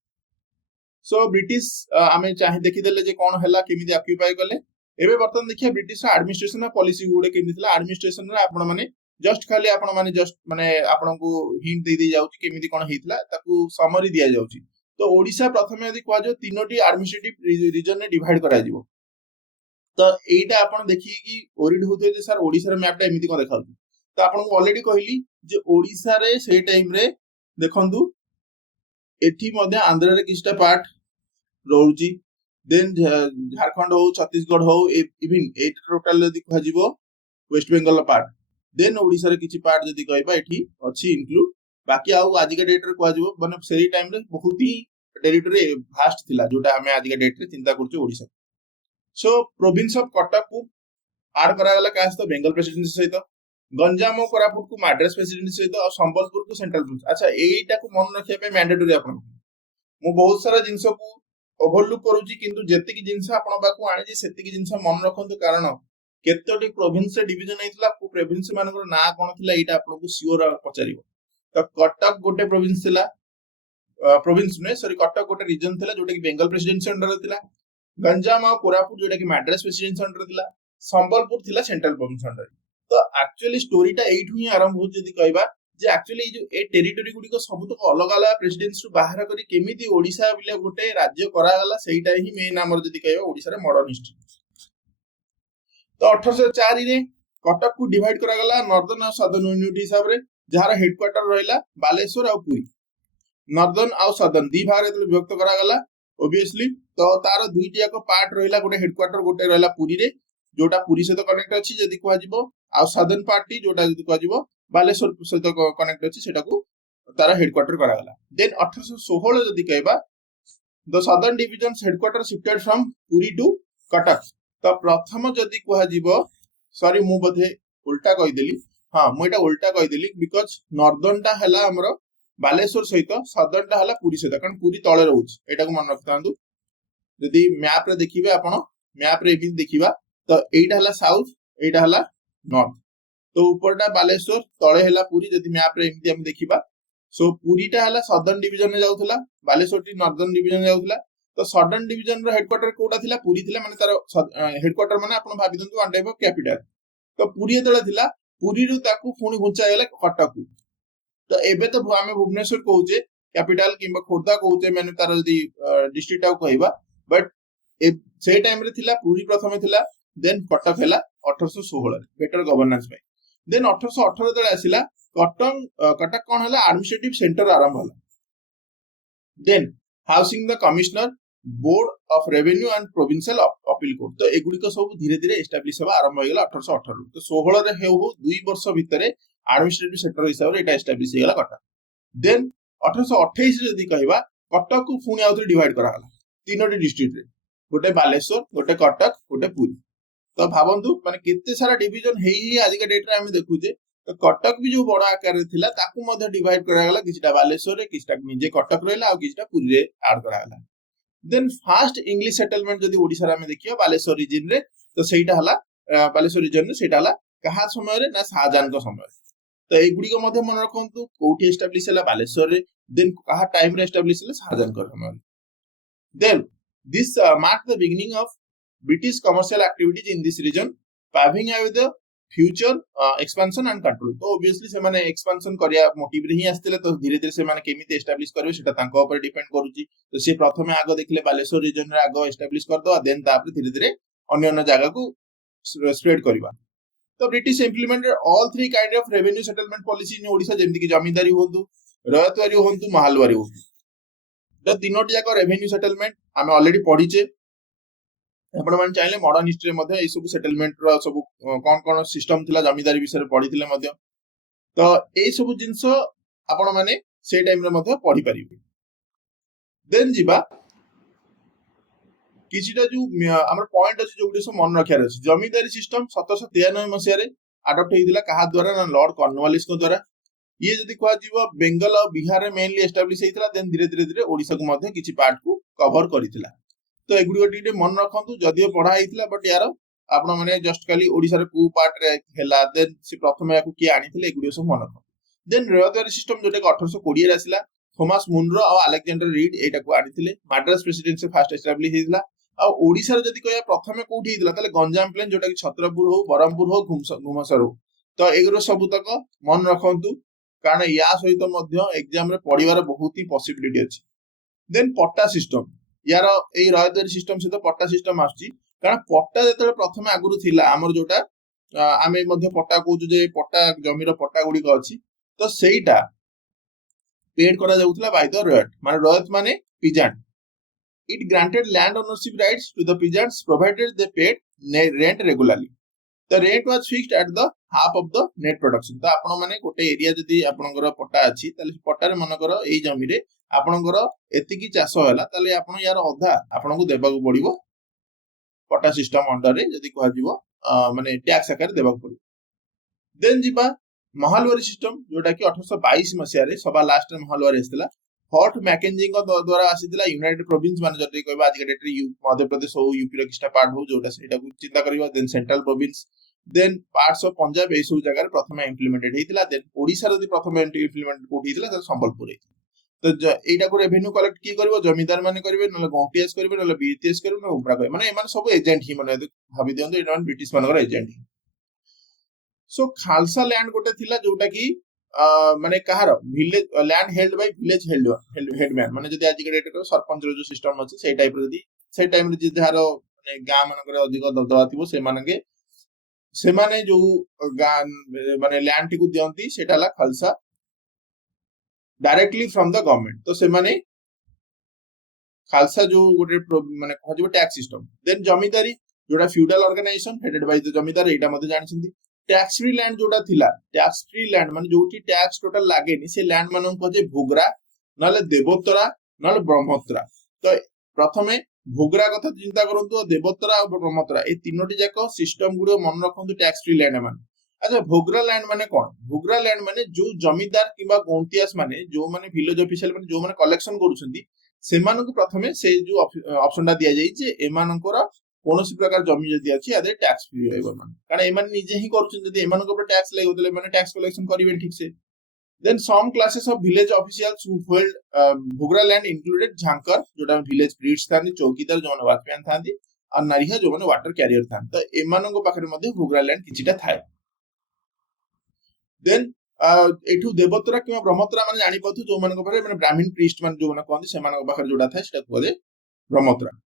सो ब्रिटिश आमे चाहे देखि देले जे कोन हला केमिति ऑक्युपाई करले। एबे बर्तन देखिया ब्रिटिश एडमिनिस्ट्रेशन पॉलिसी गुडे केमिति थिला। एडमिनिस्ट्रेशन रे आपण माने जस्ट खाली आपण माने जस्ट माने आपण को हिंट दे जाउची केमिति कोन हेतला ताकू समरी दिया जाउची। तो ओडिसा प्रथमे यदि कहजो तीनोटी एडमिनिस्ट्रेटिव रीजन ने डिवाइड करा जिवो। तो एटा आपण देखि कि ओरिड होते जे सर ओडिसा रे मैपटा एमिति कोन देखाउची। तो आपण को ऑलरेडी कहली जे ओडिसा रे से टाइम रे देखंतु एठी मध्ये आंध्र रे किछटा पार्ट रहउची देन झारखंड हो छत्तीसगढ़ हो इवन एट टोटल यदि कह जिवो वेस्ट बंगाल पार्ट देन ओडिसा रे किछि पार्ट यदि कहबा एठी अछि इंक्लूड बाकी आउ आज के डेट रे कह जिवो माने सेही टाइम रे बहुत ही टेरिटरी वास्ट थिला जोटा हमें आज के डेट रे चिंता करछु ओडिसा। सो प्रोविंस ऑफ कटक को ऐड करा गला कास तो बंगाल प्रेसिडेंसी सहित गंजाम और कोरापुट को मद्रास प्रेसिडेंसी सहित और संबलपुर को सेंट्रल प्रिंस। अच्छा एटा को मन रखिया पे मैंडेटरी आपन मु बहुत सारा जिंस को ओवरलुक करूची किंतु जेतिकी जिंस आपण बाकू आनी जे सेतिकी जिंस मन रखंतु कारण केतोटी प्रोविंस से डिवीजन हेतला को प्रोविंस मानकर ना कोन थिला एटा आपन को सियोर पचारिबो। तो कटक गोटे प्रोविंस थिला प्रोविंस ने सॉरी कटक गोटे रीजन थिला जोटा कि बंगाल प्रेसिडेंसी अंडर थिला गंजाम और कोरापुट जोटा कि मद्रास प्रेसिडेंसी अंडर थिला संबलपुर थिला सेंट्रल प्रोविंस अंडर। तो एक्चुअली स्टोरीटा एठु ही आरंभ हो जदी कहबा जे एक्चुअली जो ए टेरिटरी गुडी को सब तो अलग अलग प्रेसिडेंसी बाहर करी केमिति ओडिसा बिले गोटे राज्य करा गला सेहीटा ही मेन हमर जदी कहबा ओडिसा रे मॉडर्न हिस्ट्री। तो 1804 रे कटक को डिवाइड करा गला नॉर्दर्न और सदर्न यूनिट हिसाब रे जहार हेडक्वार्टर रहिला बालेश्वर और पुरी। नॉर्दर्न और सदर्न दी भाग रे विभक्त करा गला ऑब्वियसली। तो तार दुईटिया को पार्ट रहिला गोटे हेडक्वार्टर गोटे रहिला पुरी रे जोटा पुरी से तो कनेक्ट अछि जदी कह जिवो आ सदर्न पार्टी जोटा जदी कह जिवो बालेश्वर सहित कनेक्ट अछि सेटा को तारा हेडक्वार्टर करा गला। देन 1816 जदी कहबा the southern division headquarter shifted from Puri to Cuttack. तो प्रथम जदी कह जिवो सॉरी मु बधे उल्टा कहि देली हां मु एटा उल्टा कहि देली बिकॉज़ नॉर्दर्न टा हला हमरो बालेश्वर सहित सदर्न टा हला पुरी सहित कारण पुरी तळे रहउछ एटा को मन रखतांदु। जदी मैप रे देखिबे आपण मैप रे भी देखिबा तो एटा हला साउथ एटा हला नॉर्थ। तो ऊपरटा बालेश्वर तळे हला पुरी जदी मैप रे एमती हम देखिबा। सो पुरीटा हला सदर्न डिवीजन में जाउथला बालेश्वर टी नॉर्दर्न डिवीजन में जाउथला। तो सदर्न डिवीजन रो हेडक्वार्टर कोडा थिला पुरी थिला माने तार हेडक्वार्टर माने आपण भाबी दंतु वन टाइप ऑफ कैपिटल। तो पुरी एतला थिला पुरी रु ताकू पुणी घुंचा गेला कटक। तो एबे तो हमें भुवनेश्वर कहूचे कैपिटल किबा खोर्धा कहूचे माने तार जदी डिस्ट्रिक्ट आ कहबा बट से टाइम रे थिला पुरी प्रथमे थिला देन कटक हैला 1816 रे बेटर गवर्नेंस पे। देन 1818 तळे आसिला कटक कोन हला एडमिनिस्ट्रेटिव सेंटर आरंभ हला। Then housing the commissioner board of revenue and provincial appeal court. तो एगुडी को सब धीरे धीरे एस्टैब्लिश होबा आरंभ हो गेला 1818 तो 16 रे हेउ 2 वर्ष भितरे एडमिनिस्ट्रेटिव सेंटर हिसाब रे एटा एस्टैब्लिश हो गेला कटक। देन 1828 जदी कहबा कटक को पुणी आउथरे डिवाइड करा हला तीनोटी डिस्ट्रिक्ट रे गोटे बालेश्वर गोटे कटक गोटे पुरी। तो भाबंतु माने केते सारा डिवीजन हेई आज के डेट रे हम देखुजे। तो कटक भी जो बड़ा आकार रे थिला ताकू मध्ये डिवाइड करा गला किछटा बालेश्वर रे किछटा निजे कटक रहला आ किछटा पुरी रे ऐड करा गला। देन फर्स्ट इंग्लिश सेटलमेंट जदी ओडिसा रे हम देखियो बालेश्वर रीजन रे तो सेटा हला बालेश्वर रीजन रे सेटा हला कहा समय रे ना शाहजहां को समय। तो ए गुडी को मध्ये मन रखंतु कोठी एस्टैब्लिश हला बालेश्वर रे देन कहा टाइम रे एस्टैब्लिश हला शाहजहां को समय। Then This marked the beginning of British commercial activities in this region, paving way with the future expansion and control. तो obviously से माने expansion करिया मोटिव रे ही आस्तिले तो धीरे धीरे से माने केमिति एस्टैब्लिश करबे सेटा तांको ऊपर डिपेंड करूची तो से प्रथमे आगो देखले बालेश्वर रीजन रे आगो एस्टैब्लिश कर दो देन तापर धीरे धीरे अन्य अन्य जगह को स्प्रेड करबा तो British implemented all three kind of revenue settlement policy in Odisha जेमति कि जमींदारी होंतु रयतवारी होंतु महालवारी होंतु द तीनोटी जाक रेवेन्यू सेटलमेंट आमे ऑलरेडी पढिचे आपण मान चाहिले मॉडर्न हिस्ट्री मध्ये ए सब सेटलमेंट रो सब कोन कोन सिस्टम थिला जमींदारी विषय पढिथिले मध्ये तो ए सब जिंस आपण माने से टाइम रे मध्ये पढि परिबे देन जिबा किछिटा जो हमर पॉइंट अछि जो गुडी सब मन रखियार अछि जमींदारी सिस्टम 1793 मसिया रे अडॉप्ट हेदिला काहा द्वारा ना लॉर्ड कॉर्नवालिस को द्वारा ये जदी कुआ जीव बेंगल और बिहार रे मेनली एस्टैब्लिश हेतिला देन धीरे धीरे धीरे ओडिसा को मध्ये किछि पार्ट को कवर करितिला तो एगुडी टिटे मन रखंतु जदियो पढा हेतिला बट यार आपण माने जस्ट खाली ओडिसा रे को पार्ट रे हेला देन से प्रथमे याकू की आनिथिले एगुडी सब मन रख देन रेलवे सिस्टम जोटे 1820 रे आसिला थॉमस मुनरो और अलेक्जेंडर रीड एटा को आनिथिले मद्रास प्रेसिडेंसी फर्स्ट एस्टैब्लिश हेतिला आ ओडिसा रे जदी कहया प्रथमे कोठी हेतिला तले गंजाम प्लेन जोटा कि छत्रपुर हो बरहमपुर हो घुमसर हो तो एगरो सब तक मन रखंतु कारण या सहित मध्य एग्जाम रे पढिबार बहुत ही पॉसिबिलिटी अछि देन पट्टा सिस्टम यार ए रयतरी सिस्टम सहित पट्टा सिस्टम आछि कारण पट्टा जेतले प्रथमे आगुरु थिला हमर जोटा आमे मध्य पट्टा कहू जे पट्टा जमीर पट्टा गुडी को अछि तो सेईटा पेड करा जाउतला बाय द रयत माने peasant it granted land ownership rights to the peasants provided they paid rent regularly the rate was fixed at the half of the net production तो आपण माने गोटे एरिया जदी आपनकर पट्टा अछि तले पट्टा रे मनकर एई जमी रे आपनकर एति की चाष होला तले आपण यार अधा आपण को देबा को पड़िबो पट्टा सिस्टम अंडर रे जदी कहआ जीवो माने टैक्स आकार देबा को पड़िबो देन जिबा महालवारी सिस्टम जोटा कि 1822 मसिया रे सभा लास्ट रे महालवारी आस्तिला हॉट मैकेंजी को द्वारा आसीतिला यूनाइटेड प्रोविंस माने जदी कहबा आज के डेट रे मध्य प्रदेश हो यूपी रे किछटा पार्ट हो जोटा सेटा को चिंता करबा then central province then parts of Punjab ए सब जगह प्रथमे इंप्लीमेंटेड हेतिला देन ओडिसा रे प्रथमे इंप्लीमेंट कोठी हेतिला त संबलपुर तो एटा को रेवेन्यू कलेक्ट की करबो जमींदार माने करबे नले गौंटीएस करबे नले बीटीएस करबे न उपरा करबे माने एमान सब एजेंट ही माने भाबी दियंतो एटा ब्रिटिश मानकर एजेंट सो खालसा लैंड गोटे थिला जोटा की माने कहार village land held by village headman माने जदी आज के डेट रो सरपंच रो जो सिस्टम अछि सेई टाइप रो जदी सेई टाइम रे जे धारो माने गां मानकर अधिक ददवा थिबो से मानके से माने जो गां माने लैंड टी को दियंती सेटा ला Khalsa directly from the government तो से माने खालसा जो गोटे माने कहजिबो टैक्स सिस्टम देन जमींदारी जोटा feudal organization headed by the zamindar एटा मते जानिसंती टैक्स फ्री लैंड जोटा थिला टैक्स फ्री लैंड माने जोटी टैक्स टोटल लागेनी से लैंड मानन कहजे भोगरा नले देवोत्तरा नले ब्रह्मोत्तरा तो प्रथमे भोगरा कथा चिंता करंतु देवोत्तरा और ब्रह्मोत्तरा ए तीनोटी जाको सिस्टम गुडो मन रखंतु टैक्स फ्री लैंड माने अच्छा भोगरा लैंड माने कोन भोगरा लैंड माने जो जमींदार किबा गौंतियास माने जो माने विलेज ऑफिशियल माने जो माने कलेक्शन करूछंती सेमानकु प्रथमे से जो ऑप्शनटा दिया जाई जे एमानकर कोनोसी प्रकार जमी जदी अछि आदे टैक्स फ्री रहबो माने कारण एमान निजे ही करूछन जदी एमानक ऊपर टैक्स लागोतले माने टैक्स कलेक्शन करिवेन ठीक से then some classes of village officials who hold भोगरा लैंड इंक्लूडेड झांकर जोटा विलेज प्रीट्स थांदी चौकीदार जोन वाचमैन थांदी और नारिहा जो माने वाटर कैरियर थांदी तो एमानक पाखरे मध्ये भोगरा लैंड किछिटा थाए देन एठु देवोत्तरा किबा ब्रह्मोत्तरा माने जानि पथु जो मानक पाखरे माने ब्राह्मण प्रीस्ट माने जो माने कहंदी से मानक पाखरे जोटा थाए सेटा कहले ब्रह्मोत्तरा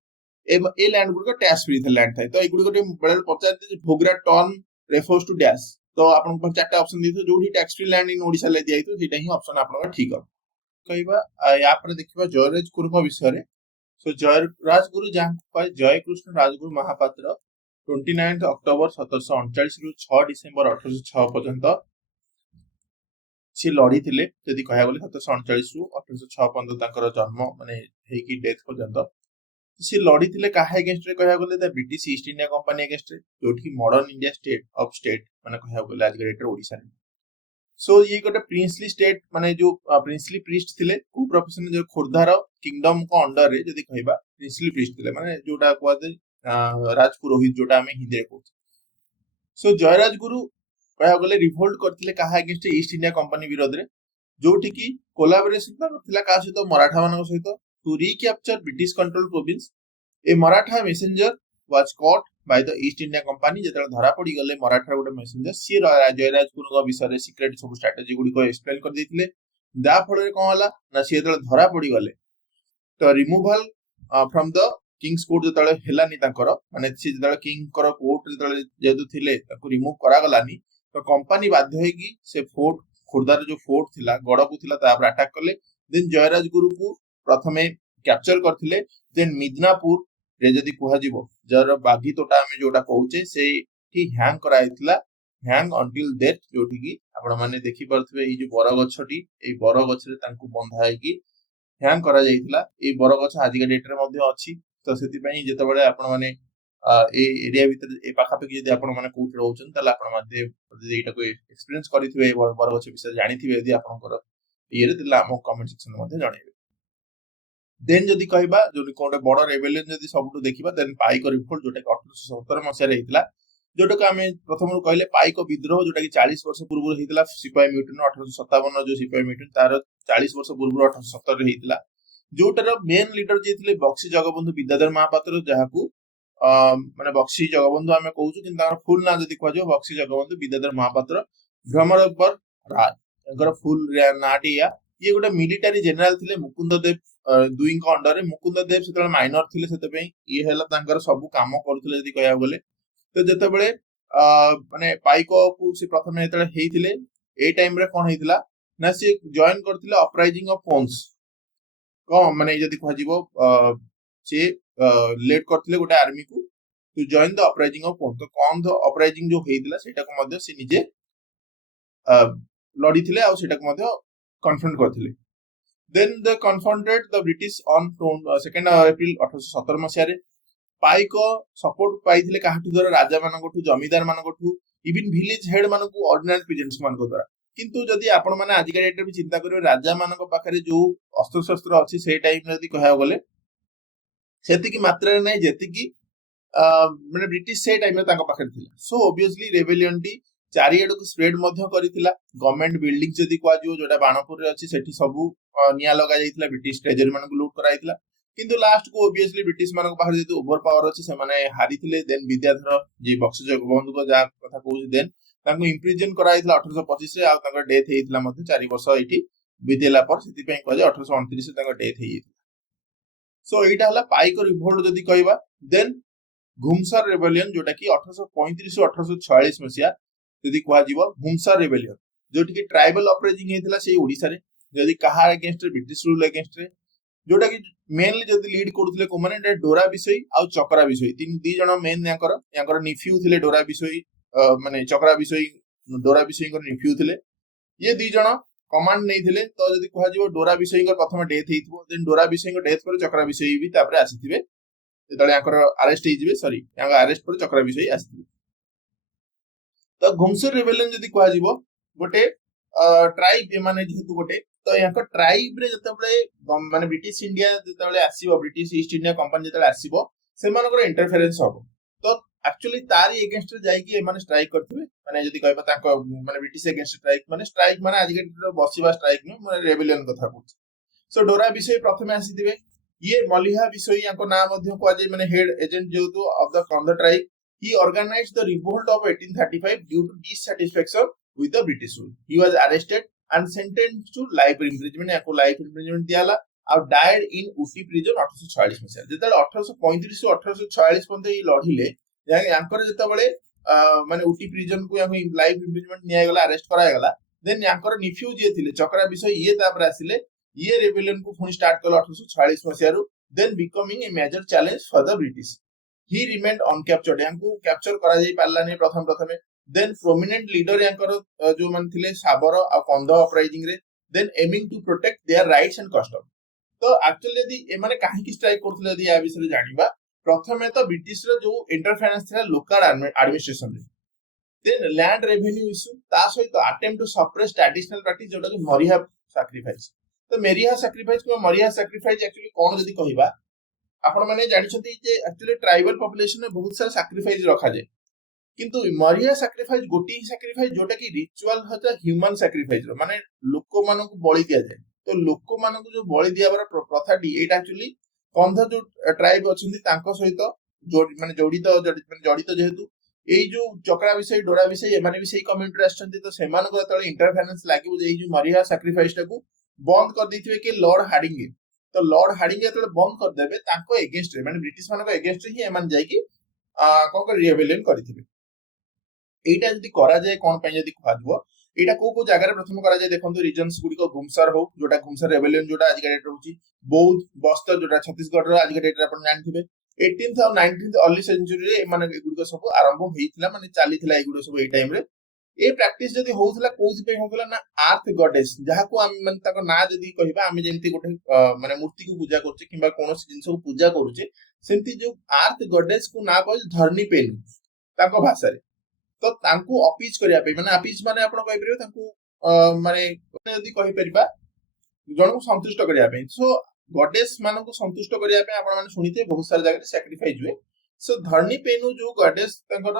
ए लैंड गुड का टैक्स फ्री लैंड थाए तो एगुडी गोटे बळे पचारते जे Bhogra turn refers to dash तो आपन को चारटा ऑप्शन दिथो जोडी tax free land in Odisha ले दिया तो सेटा ही ऑप्शन आपन का ठीक हो कहबा या पर देखिबा जयराज गुरु विषय रे सो जयराज गुरु जहां पर जय कृष्ण राजगुरु महापात्र 29 अक्टोबर 1739 रु 6 डिसेंबर 1806 पर्यंत से लड़ी थिले जदी कहया बोले 1739 रु 1806 पर्यंत ताकर जन्म माने हे की डेथ पर्यंत से लड़ी थिले काहे अगेंस्ट रे कहया बोले the British East India Company against रे जोठी modern India state of state माने कहया बोले आज ग्रेटर ओडिसा रे सो ये गोटे प्रिंसली स्टेट माने जो प्रिंसली प्रीस्ट थिले को प्रोफेशन जो खोरधार किंगडम को अंडर रे जदी कहबा प्रिंसली प्रीस्ट थिले माने जोटा कहते राजपुरोहित जोटा हमें हिंदी रे कहू सो जयराज गुरु कहया बोले रिवोल्ट करथिले काहे अगेंस्ट ईस्ट इंडिया कंपनी विरोध रे जोठी की कोलैबोरेशन थिला का सहित मराठा मानक सहित to recapture British control province ए Maratha messenger was caught by the East India Company जेतले धरा पड़ी गले मराठा गोटे मेसेंजर सी जयराजगुरु विषय सिक्रेट सब स्ट्रेटजी गुडी को एक्सप्लेन कर देथिले दा फळे कोन हला ना सी जेतले धरा पड़ी गले तो removal from the king's court जेतले हेलानी तांकर माने सी जेतले किंग कर कोर्ट जेतले जेतु थिले ताको रिमूव करा गलानी तो कंपनी बाध्य होगी से फोर्ट खुर्दार जो फोर्ट थिला गड़कू थिला ता पर अटैक करले देन जयराजगुरु को प्रथमे कैप्चर करथिले देन मिदनापुर रे जदी कुहा जीवो जर बागी तोटा हमें जोटा कहूचे से कि हैंग कराइथिला हैंग अंटिल डेथ जोठी की आपण माने देखि परथबे ई जो बर गछटी ए बर गछरे तांको बंधा हैकी हैंग करा जाइथिला ए बर गछ आज के डेट रे मध्ये अछि तो सेति पई जेते बळे आपण माने ए एरिया भीतर ए पाखा पे यदि आपण माने कोठ रहउछन तले आपण माने यदि एटा को एक्सपीरियंस करिथिबे बर गछ विषय जानिथिबे यदि आपनकर ये रे तले हम कमेंट सेक्शन मध्ये जणाइबे देन जदि कहबा जो कोटे बड़ रेबेलियन जदि सबटु देखिबा देन पाइक रिवोल्ट जोटा 1817 मसिया रे हितला जोटा का हमें प्रथम कहले पाइक विद्रोह जोटा कि 40 वर्ष पूर्व हितला सिपाही म्यूटन 1857 जो सिपाही म्यूटन तार 40 वर्ष पूर्व 1870 रे हितला जोटार मेन लीडर जे थिले बक्सी जगबंधु विद्याधर महापात्र जहाकू माने बक्सी जगबंधु हमें कहूछु किंतु तार फुल ना जदि कहजो बक्सी जगबंधु विद्याधर महापात्र भ्रमरबर राज एकर फुल नाटी या ये गोटे मिलिटरी जनरल थिले मुकुंद देव दुई को अंडर मुकुंद देव सेतले माइनर थिले सेते पई ये हला तांकर सब काम करथले जदि कहया बोले तो जते बेले माने पाइको को से प्रथम एतले हेइथिले ए टाइम रे कोन हेइथिला ना से जॉइन करथिले अपराइजिंग ऑफ पोन्स को माने जदि कह जीवो से लेट करथिले गोटे आर्मी को to join the uprising of पोन्स तो कोन द अपराइजिंग जो हेइथिला सेटा को मध्ये से निजे लड़ी थिले आ सेटा को मध्ये कन्फ्रंट करथिले then they confronted the British on 2nd April 1817 मसिया रे पाइक सपोर्ट पाइथिले काहटु द्वारा राजा मानकठु जमीदार मानकठु इवन विलेज हेड मानकु ऑर्डिनरी प्रेजेंट्स मानको द्वारा किंतु जदि आपण माने आज के डेट रे भी चिंता करिवे राजा मानक पाखरे जो अस्त्र शस्त्र अछि से टाइम जदि कहया गले सेति की मात्रा रे नै जेति की माने ब्रिटिश से टाइम रे तांको पाखरे थिला सो ऑब्वियसली रेबेलियन टी चारिएडो को स्प्रेड मध्य करिथिला गवर्नमेंट बिल्डिंग जदि को आजो जोटा बाणपुर रे अछि सेठी सबु निया लगा जाइथिला ब्रिटिश ट्रेजरी मानक लूट कराइथिला किंतु लास्ट को ऑब्वियसली ब्रिटिश मानक पाखरे जेतु ओवर पावर अछि से माने हारिथिले देन विद्याधर जे बक्सी जगबंधु को जा कथा कहू देन तांको इंप्रिजन कराइथिला 1825 रे आ तांको डेथ हेइथिला मध्ये 4 वर्ष एठी बितेला पर सेति पई कहे 1829 रे तांको डेथ हेइथिला सो एटा हला पाइक रिवोल्ट जदि कहबा देन घुमसर रेबेलियन जोटा कि 1835 से 1846 मसिया जदि कहा जीवो घुमसर रेबेलियन जोटी कि ट्राइबल अपराइजिंग हेतिला से ओडिसा रे जदि कहा अगेंस्ट ब्रिटिश रूल अगेंस्ट रे जोटा कि मेनली जदि लीड करथले को माने डोरा विषय आ चक्रा विषय तीन दी जण मेन याकर निफ्यू थिले डोरा विषय माने चक्रा विषय डोरा विषय को निफ्यू थिले ये दी जण कमांड नै थिले तो जदि कहा जीवो डोरा विषय को प्रथम डेथ हेइथबो देन डोरा विषय को डेथ पर चक्रा विषय भी तापर आसीथिबे जेतले याकर अरेस्ट हेइजिबे सॉरी याकर अरेस्ट पर चक्रा विषय आसीथिबे तो घुमसर रेबेलियन जदि कहा जीवो गोटे ट्राइब माने जेतु गोटे तो यहाँ ट्राइब रे जतबळे माने ब्रिटिश इंडिया जतबळे आसीबो ब्रिटिश ईस्ट इंडिया कंपनी जतबळे आसीबो से मानकर इंटरफेरेंस होबो तो एक्चुअली तारी अगेंस्ट रे जाई कि माने स्ट्राइक करथिबे माने जदि कहबा ताको माने ब्रिटिश अगेंस्ट स्ट्राइक माने आज के बसिबा स्ट्राइक न माने रेबेलियन कथा कहू सो डोरा विषय प्रथमे आसीथिबे ये मलिहा विषय याको नाम मध्ये को आज माने हेड एजेंट जेतु ऑफ द कंद tribe he organized the revolt of 1835 due to dissatisfaction with the British rule. He was arrested and sentenced to life imprisonment. याको life imprisonment दियाला और died in Uti prison 1846 मसिया जेतले 1835 से 1846 पर्यंत ई लढिले याकर जेतबळे माने उटी prison को याको life imprisonment निया गला अरेस्ट कराया गला देन याकर निफ्यू जे थिले चक्रा विषय ये तापर आसिले ये रेबेलियन को पुनी स्टार्ट कल 1846 मसिया रु then becoming a major challenge for the British he remained uncaptured यांको कैप्चर करा जाई पाला नै प्रथमे देन प्रोमिनेंट लीडर यांकर जो मन थिले साबर आ कंद अपराइजिंग रे then aiming to protect their rights and custom तो एक्चुअली यदि ए माने काहे की स्ट्राइक करथले यदि आ विषय जानिबा प्रथमे तो ब्रिटिश रे जो इंटरफेरेंस थिला लोकल एडमिनिस्ट्रेशन रे देन लैंड रेवेन्यू इशू ता सहित attempt to suppress traditional practice जोटा कि मरिहा सैक्रिफाइस तो मेरिहा सैक्रिफाइस को मरिहा सैक्रिफाइस एक्चुअली कोन जदि कहिबा आपण माने जानि छथि जे एक्चुअली ट्राइबल पॉपुलेशन में बहुत सारा सैक्रिफाइस रखा जाय किंतु मरिया सैक्रिफाइस गोटी सैक्रिफाइस जोटा कि रिचुअल होता ह्यूमन सैक्रिफाइस माने लोक मानन को बलि दिया जाय तो लोक मानन को जो बलि दियाबार प्रथाटी एटा एक्चुअली କନ୍ଧ ଯୋଉ ଟ୍ରାଇବ ଅଛନ୍ତି ତାଙ୍କ ସହିତ ଜଡିତ ଯେହେତୁ ଏଇ ଯୋଉ ଚକ୍ରା ବିଷୟ ଡୋରା ବିଷୟ ଏମାନେ ବି ସେଇ କମ୍ୟୁନିଟିରେ ଆସିଛନ୍ତି, ତ ସେମାନଙ୍କୁ ଯେତେବେଳେ ଇଣ୍ଟରଫେରେନ୍ସ ଲାଗିବ ଯେ ଏଇ ଯୋଉ ମରିହା ସାକ୍ରିଫାଇସ ଟାକୁ ବନ୍ଦ କରିଦେଇଥିବେ କି ଲର୍ଡ ହାର୍ଡିଙ୍ଗେ, ତ ଲର୍ଡ ହାର୍ଡିଙ୍ଗେ ଯେତେବେଳେ ବନ୍ଦ କରିଦେବେ ତାଙ୍କ ଏଗେନଷ୍ଟରେ ମାନେ ବ୍ରିଟିଶ ମାନଙ୍କ ଏଗେନଷ୍ଟରେ ହିଁ ଏମାନେ ଯାଇକି କଣ କରି ରିବେଲିୟନ କରିଥିବେ। এইটা যদি କରାଯାଏ କଣ ପାଇଁ ଯଦି କୁହାଯିବ, ଏଇଟା କୋଉ କୋଉ ଜାଗାରେ ପ୍ରଥମ କରାଯାଏ ଦେଖନ୍ତୁ, ରିଜନ୍ସ ଗୁଡିକ ଘୁମସାର ହଉ, ଯୋଉଟା ଘୁମସାର ରେବେଲିୟନ ଯୋଉଟା ଆଜିକା ଡେଟ୍ ରହୁଛି, ବୌଦ୍ଧ ବସ୍ତର ଯୋଉଟା ଛତିଶଗଡର ଆଜିକା ଡେଟ୍ ଆପଣ ଜାଣିଥିବେ, 18th ଆଉ 19th अर्ली सेंचुरी एମାନେ ଏଗୁଡିକ ସବୁ ଆରମ୍ଭ ହେଇଥିଲା, ମାନେ ଚାଲିଥିଲା ଏଗୁଡିକ ସବୁ ଏଇ ଟାଇମ ରେ। ଏ ପ୍ରାକ୍ଟିସ ଯଦି ହଉଥିଲା କୋଉଥି ପାଇଁ ହଉଥିଲା ନା ଆର୍ଥ ଗଡେସ୍, ଯାହାକୁ ଆମେ ମାନେ ତାଙ୍କ ନାଁ ଯଦି କହିବା, ଆମେ ଯେମିତି ଗୋଟେ ମାନେ ମୂର୍ତ୍ତିକୁ ପୂଜା କରୁଛେ କିମ୍ବା କୌଣସି ଜିନିଷକୁ ପୂଜା କରୁଛେ, ସେମିତି ଯୋଉ ଆର୍ଥ ଗଡେସ୍ କୁ ନାଁ କହିଲେ ଧର୍ନି ପେନୁ ତାଙ୍କ ଭାଷାରେ। ତ ତାଙ୍କୁ ଅପିଚ କରିବା ପାଇଁ, ମାନେ ଅପିଚ ମାନେ ଆପଣ କହିପାରିବେ ତାଙ୍କୁ ମାନେ ଯଦି କହିପାରିବା ଜଣକୁ ସନ୍ତୁଷ୍ଟ କରିବା ପାଇଁ। ସୋ ଗଡେସ୍ ମାନଙ୍କୁ ସନ୍ତୁଷ୍ଟ କରିବା ପାଇଁ ଆପଣ ମାନେ ଶୁଣିଥିବେ ବହୁତ ସାରା ଜାଗାରେ ସାକ୍ରିଫାଇସ୍ ହୁଏ। ସୋ ଧର୍ନି ପେନୁ ଯୋଉ ଗଡେସ୍ ତାଙ୍କର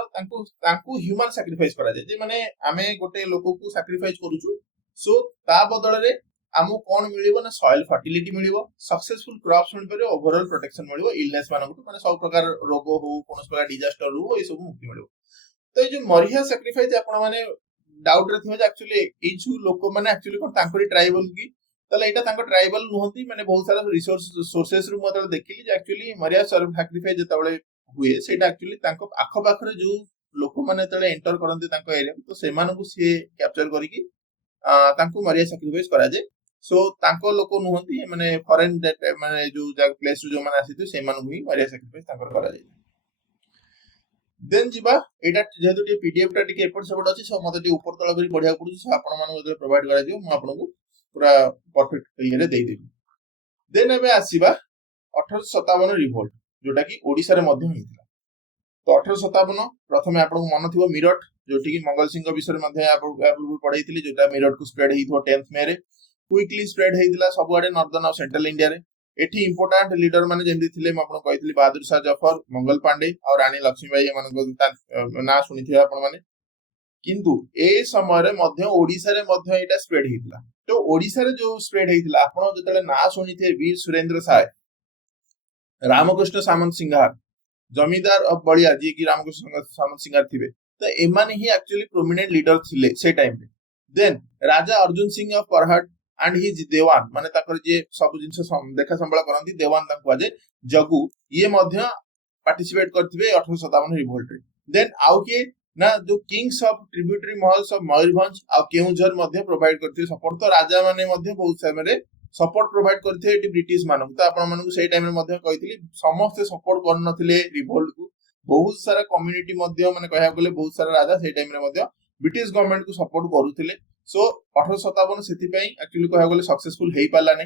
ତାଙ୍କୁ ହ୍ୟୁମାନ ସାକ୍ରିଫାଇସ୍ କରାଯାଏ, ଯେ ମାନେ ଆମେ ଗୋଟେ ଲୋକକୁ ସାକ୍ରିଫାଇସ୍ କରୁଛୁ, ସୋ ତା ବଦଳରେ ଆମକୁ କଣ ମିଳିବ ନା ସଏଲ ଫର୍ଟିଲିଟି ମିଳିବ, ସକ୍ସେସଫୁଲ କ୍ରପ୍ସ ମିଳିପାରିବ, ଓଭରଅଲ ପ୍ରୋଟେକ୍ସନ ମିଳିବ, ଇଲନେସ୍ ମାନଙ୍କୁ ମାନେ ସବୁ ପ୍ରକାର ରୋଗ ହଉ, କୌଣସି ପ୍ରକାର ଡିଜାଷ୍ଟର ହଉ, ଏଇ ସବୁ ମୁକ୍ତି ମିଳିବ। ତ ଏଇ ଯୋଉ ମରିହା ସାକ୍ରିଫାଇସ୍ ଆପଣ ମାନେ ଡାଉଟ ରେ ଥିବେ ଯେ ଆକ୍ଚୁଆଲି ଏଇ ଯୋଉ ଲୋକ ମାନେ ଆକ୍ଚୁଆଲି କଣ ତାଙ୍କରି ଟ୍ରାଇବାଲ କି, ତାହେଲେ ଏଇଟା ତାଙ୍କ ଟ୍ରାଇବାଲ ନୁହନ୍ତି। ମାନେ ବହୁତ ସାରା ସୋର୍ସେସ ରୁ ମୁଁ ଯେତେବେଳେ ଦେଖିଲି ଯେ ଆକ୍ଚୁଆଲି ମରିହା ସାକ୍ରିଫାଇସ୍ ଯେତେବେଳେ ହୁଏ, ସେଇଟା ଆକ୍ଚୁଆଲି ତାଙ୍କ ଆଖପାଖରେ ଯୋଉ ଲୋକମାନେ ଯେତେବେଳେ ଏଣ୍ଟର କରନ୍ତି ତାଙ୍କ ଏରିଆ, ତ ସେମାନଙ୍କୁ ସିଏ କ୍ୟାପଚର କରିକି ତାଙ୍କୁ ମରିହା ସାକ୍ରିଫାଇସ୍ କରାଯାଏ। ସୋ ତାଙ୍କ ଲୋକ ନୁହନ୍ତି, ମାନେ ଫରେନ ମାନେ ଯୋଉ ପ୍ଲେସ ରୁ ଯୋଉମାନେ ଆସିଥିବେ ସେମାନଙ୍କୁ ହିଁ ମରିହା ସାକ୍ରିଫାଇସ୍ ତାଙ୍କର କରାଯାଏ। ଦେନ୍ ଯିବା, ଏଇଟା ଯେହେତୁ ଟିକେ ପିଡିଏଫ ଟା ଟିକେ ଏପଟ ସେପଟ ଅଛି, ସो ମତେ ଟିକେ ଉପର ତଳ କରି ପଢିବାକୁ ପଡୁଛି, ସୋ ଆପଣ ମାନଙ୍କୁ ଯେତେବେଳେ ପ୍ରୋଭାଇଡ କରାଯିବ ମୁଁ ଆପଣଙ୍କୁ ପୁରା ପରଫେକ୍ଟ ଇଏରେ ଦେଇଦେବି। ଦେନ୍ ଏବେ ଆସିବା 1857 ରିଭୋଲ୍ଟ, ଯୋଉଟା କି ଓଡିଶାରେ ମଧ୍ୟ ହେଇଥିଲା। ତ 1857 ପ୍ରଥମେ ଆପଣଙ୍କୁ ମନ ଥିବ ମିରଟ, ଯୋଉଠି କି ମଙ୍ଗଲ ସିଂଙ୍କ ବିଷୟରେ ମଧ୍ୟ ଆପଣଙ୍କୁ ପଢେଇଥିଲି, ଯୋଉଟା ମିରଟ କୁ ସ୍ପ୍ରେଡ ହେଇଥିବ 10th ମେ ରେ, କୁଇକଲି ସ୍ପ୍ରେଡ ହେଇଥିଲା ସବୁଆଡେ ନର୍ଦର୍ନ ଆଉ ସେଣ୍ଟ୍ରାଲ ଇଣ୍ଡିଆରେ। ଏଠି ଇମ୍ପୋର୍ଟାଣ୍ଟ ଲିଡର ମାନେ ଯେମିତି ଥିଲେ, ମୁଁ ଆପଣଙ୍କୁ କହିଥିଲି ବାହାଦୁର ଶାହ ଜଫର, ମଙ୍ଗଲ ପାଣ୍ଡେ ଆଉ ରାଣୀ ଲକ୍ଷ୍ମୀବାଇ, ଏମାନଙ୍କ ନାଁ ଶୁଣିଥିବେ ଆପଣ ମାନେ। କିନ୍ତୁ ଏ ସମୟରେ ମଧ୍ୟ ଓଡିଶାରେ ମଧ୍ୟ ଏଇଟା ସ୍ପ୍ରେଡ ହେଇଥିଲା। ତ ଓଡିଶାରେ ଯୋଉ ସ୍ପ୍ରେଡ ହେଇଥିଲା, ଆପଣ ଯେତେବେଳେ ନାଁ ଶୁଣିଥିବେ ବୀର ସୁରେନ୍ଦ୍ର ସାଏ, ରାମକୃଷ୍ଣ ସାମନ୍ତ ସିଂହାର, ଜମିଦାର ଅଫ ବଳିଆ, ଯିଏ କି ରାମକୃଷ୍ଣ ସାମନ୍ତ ସିଂହାର ଥିବେ, ତ ଏମାନେ ହିଁ ଆକ୍ଚୁଆଲି ପ୍ରୋମିନେଣ୍ଟ ଲିଡର ଥିଲେ ସେ ଟାଇମରେ। Then Raja Arjun Singh of Porahat and his dewan, ମାନେ ତାଙ୍କର ଯିଏ ସବୁ ଜିନିଷ ଦେଖା ସମ୍ବଳ କରନ୍ତି, ଦେୱାନ ତାଙ୍କୁ କୁହାଯାଏ, ଜଗୁ, ଇଏ ମଧ୍ୟ ପାର୍ଟିସିପେଟ କରିଥିବେ 1857 ରିଭୋଲ୍ଟରେ। ଦେନ୍ ଆଉ କିଏ ନା ଯୋଉ କିଙ୍ଗସ ଅଫ ଟ୍ରିବ୍ୟୁଟରୀ ମହଲ୍ସ ଅଫ ମୟୂରଭଞ୍ଜ ଆଉ କେଉଁଝର ମଧ୍ୟ ପ୍ରୋଭାଇଡ କରିଥିବେ ସପୋର୍ଟ। ତ ରାଜା ମାନେ ମଧ୍ୟ ବହୁତ ସମୟରେ ସପୋର୍ଟ ପ୍ରୋଭାଇଡ କରିଥିବେ ଏଠି ବ୍ରିଟିଶ ମାନଙ୍କୁ। ତ ଆପଣ ମାନଙ୍କୁ ସେଇ ଟାଇମରେ ମଧ୍ୟ କହିଥିଲି, ସମସ୍ତେ ସପୋର୍ଟ କରୁନଥିଲେ ରିଭୋଲ୍ଟକୁ, ବହୁତ ସାରା କମ୍ୟୁନିଟି ମଧ୍ୟ, ମାନେ କହିବାକୁ ଗଲେ ବହୁତ ସାରା ରାଜା ସେଇ ଟାଇମରେ ମଧ୍ୟ ବ୍ରିଟିଶ ଗଭର୍ଣ୍ଣମେଣ୍ଟକୁ ସପୋର୍ଟ କରୁଥିଲେ। ସୋ 1857 ସେଥିପାଇଁ ଆକ୍ଚୁଆଲି କହିବାକୁ ଗଲେ ସକ୍ସେସଫୁଲ ହେଇପାରିଲାନି।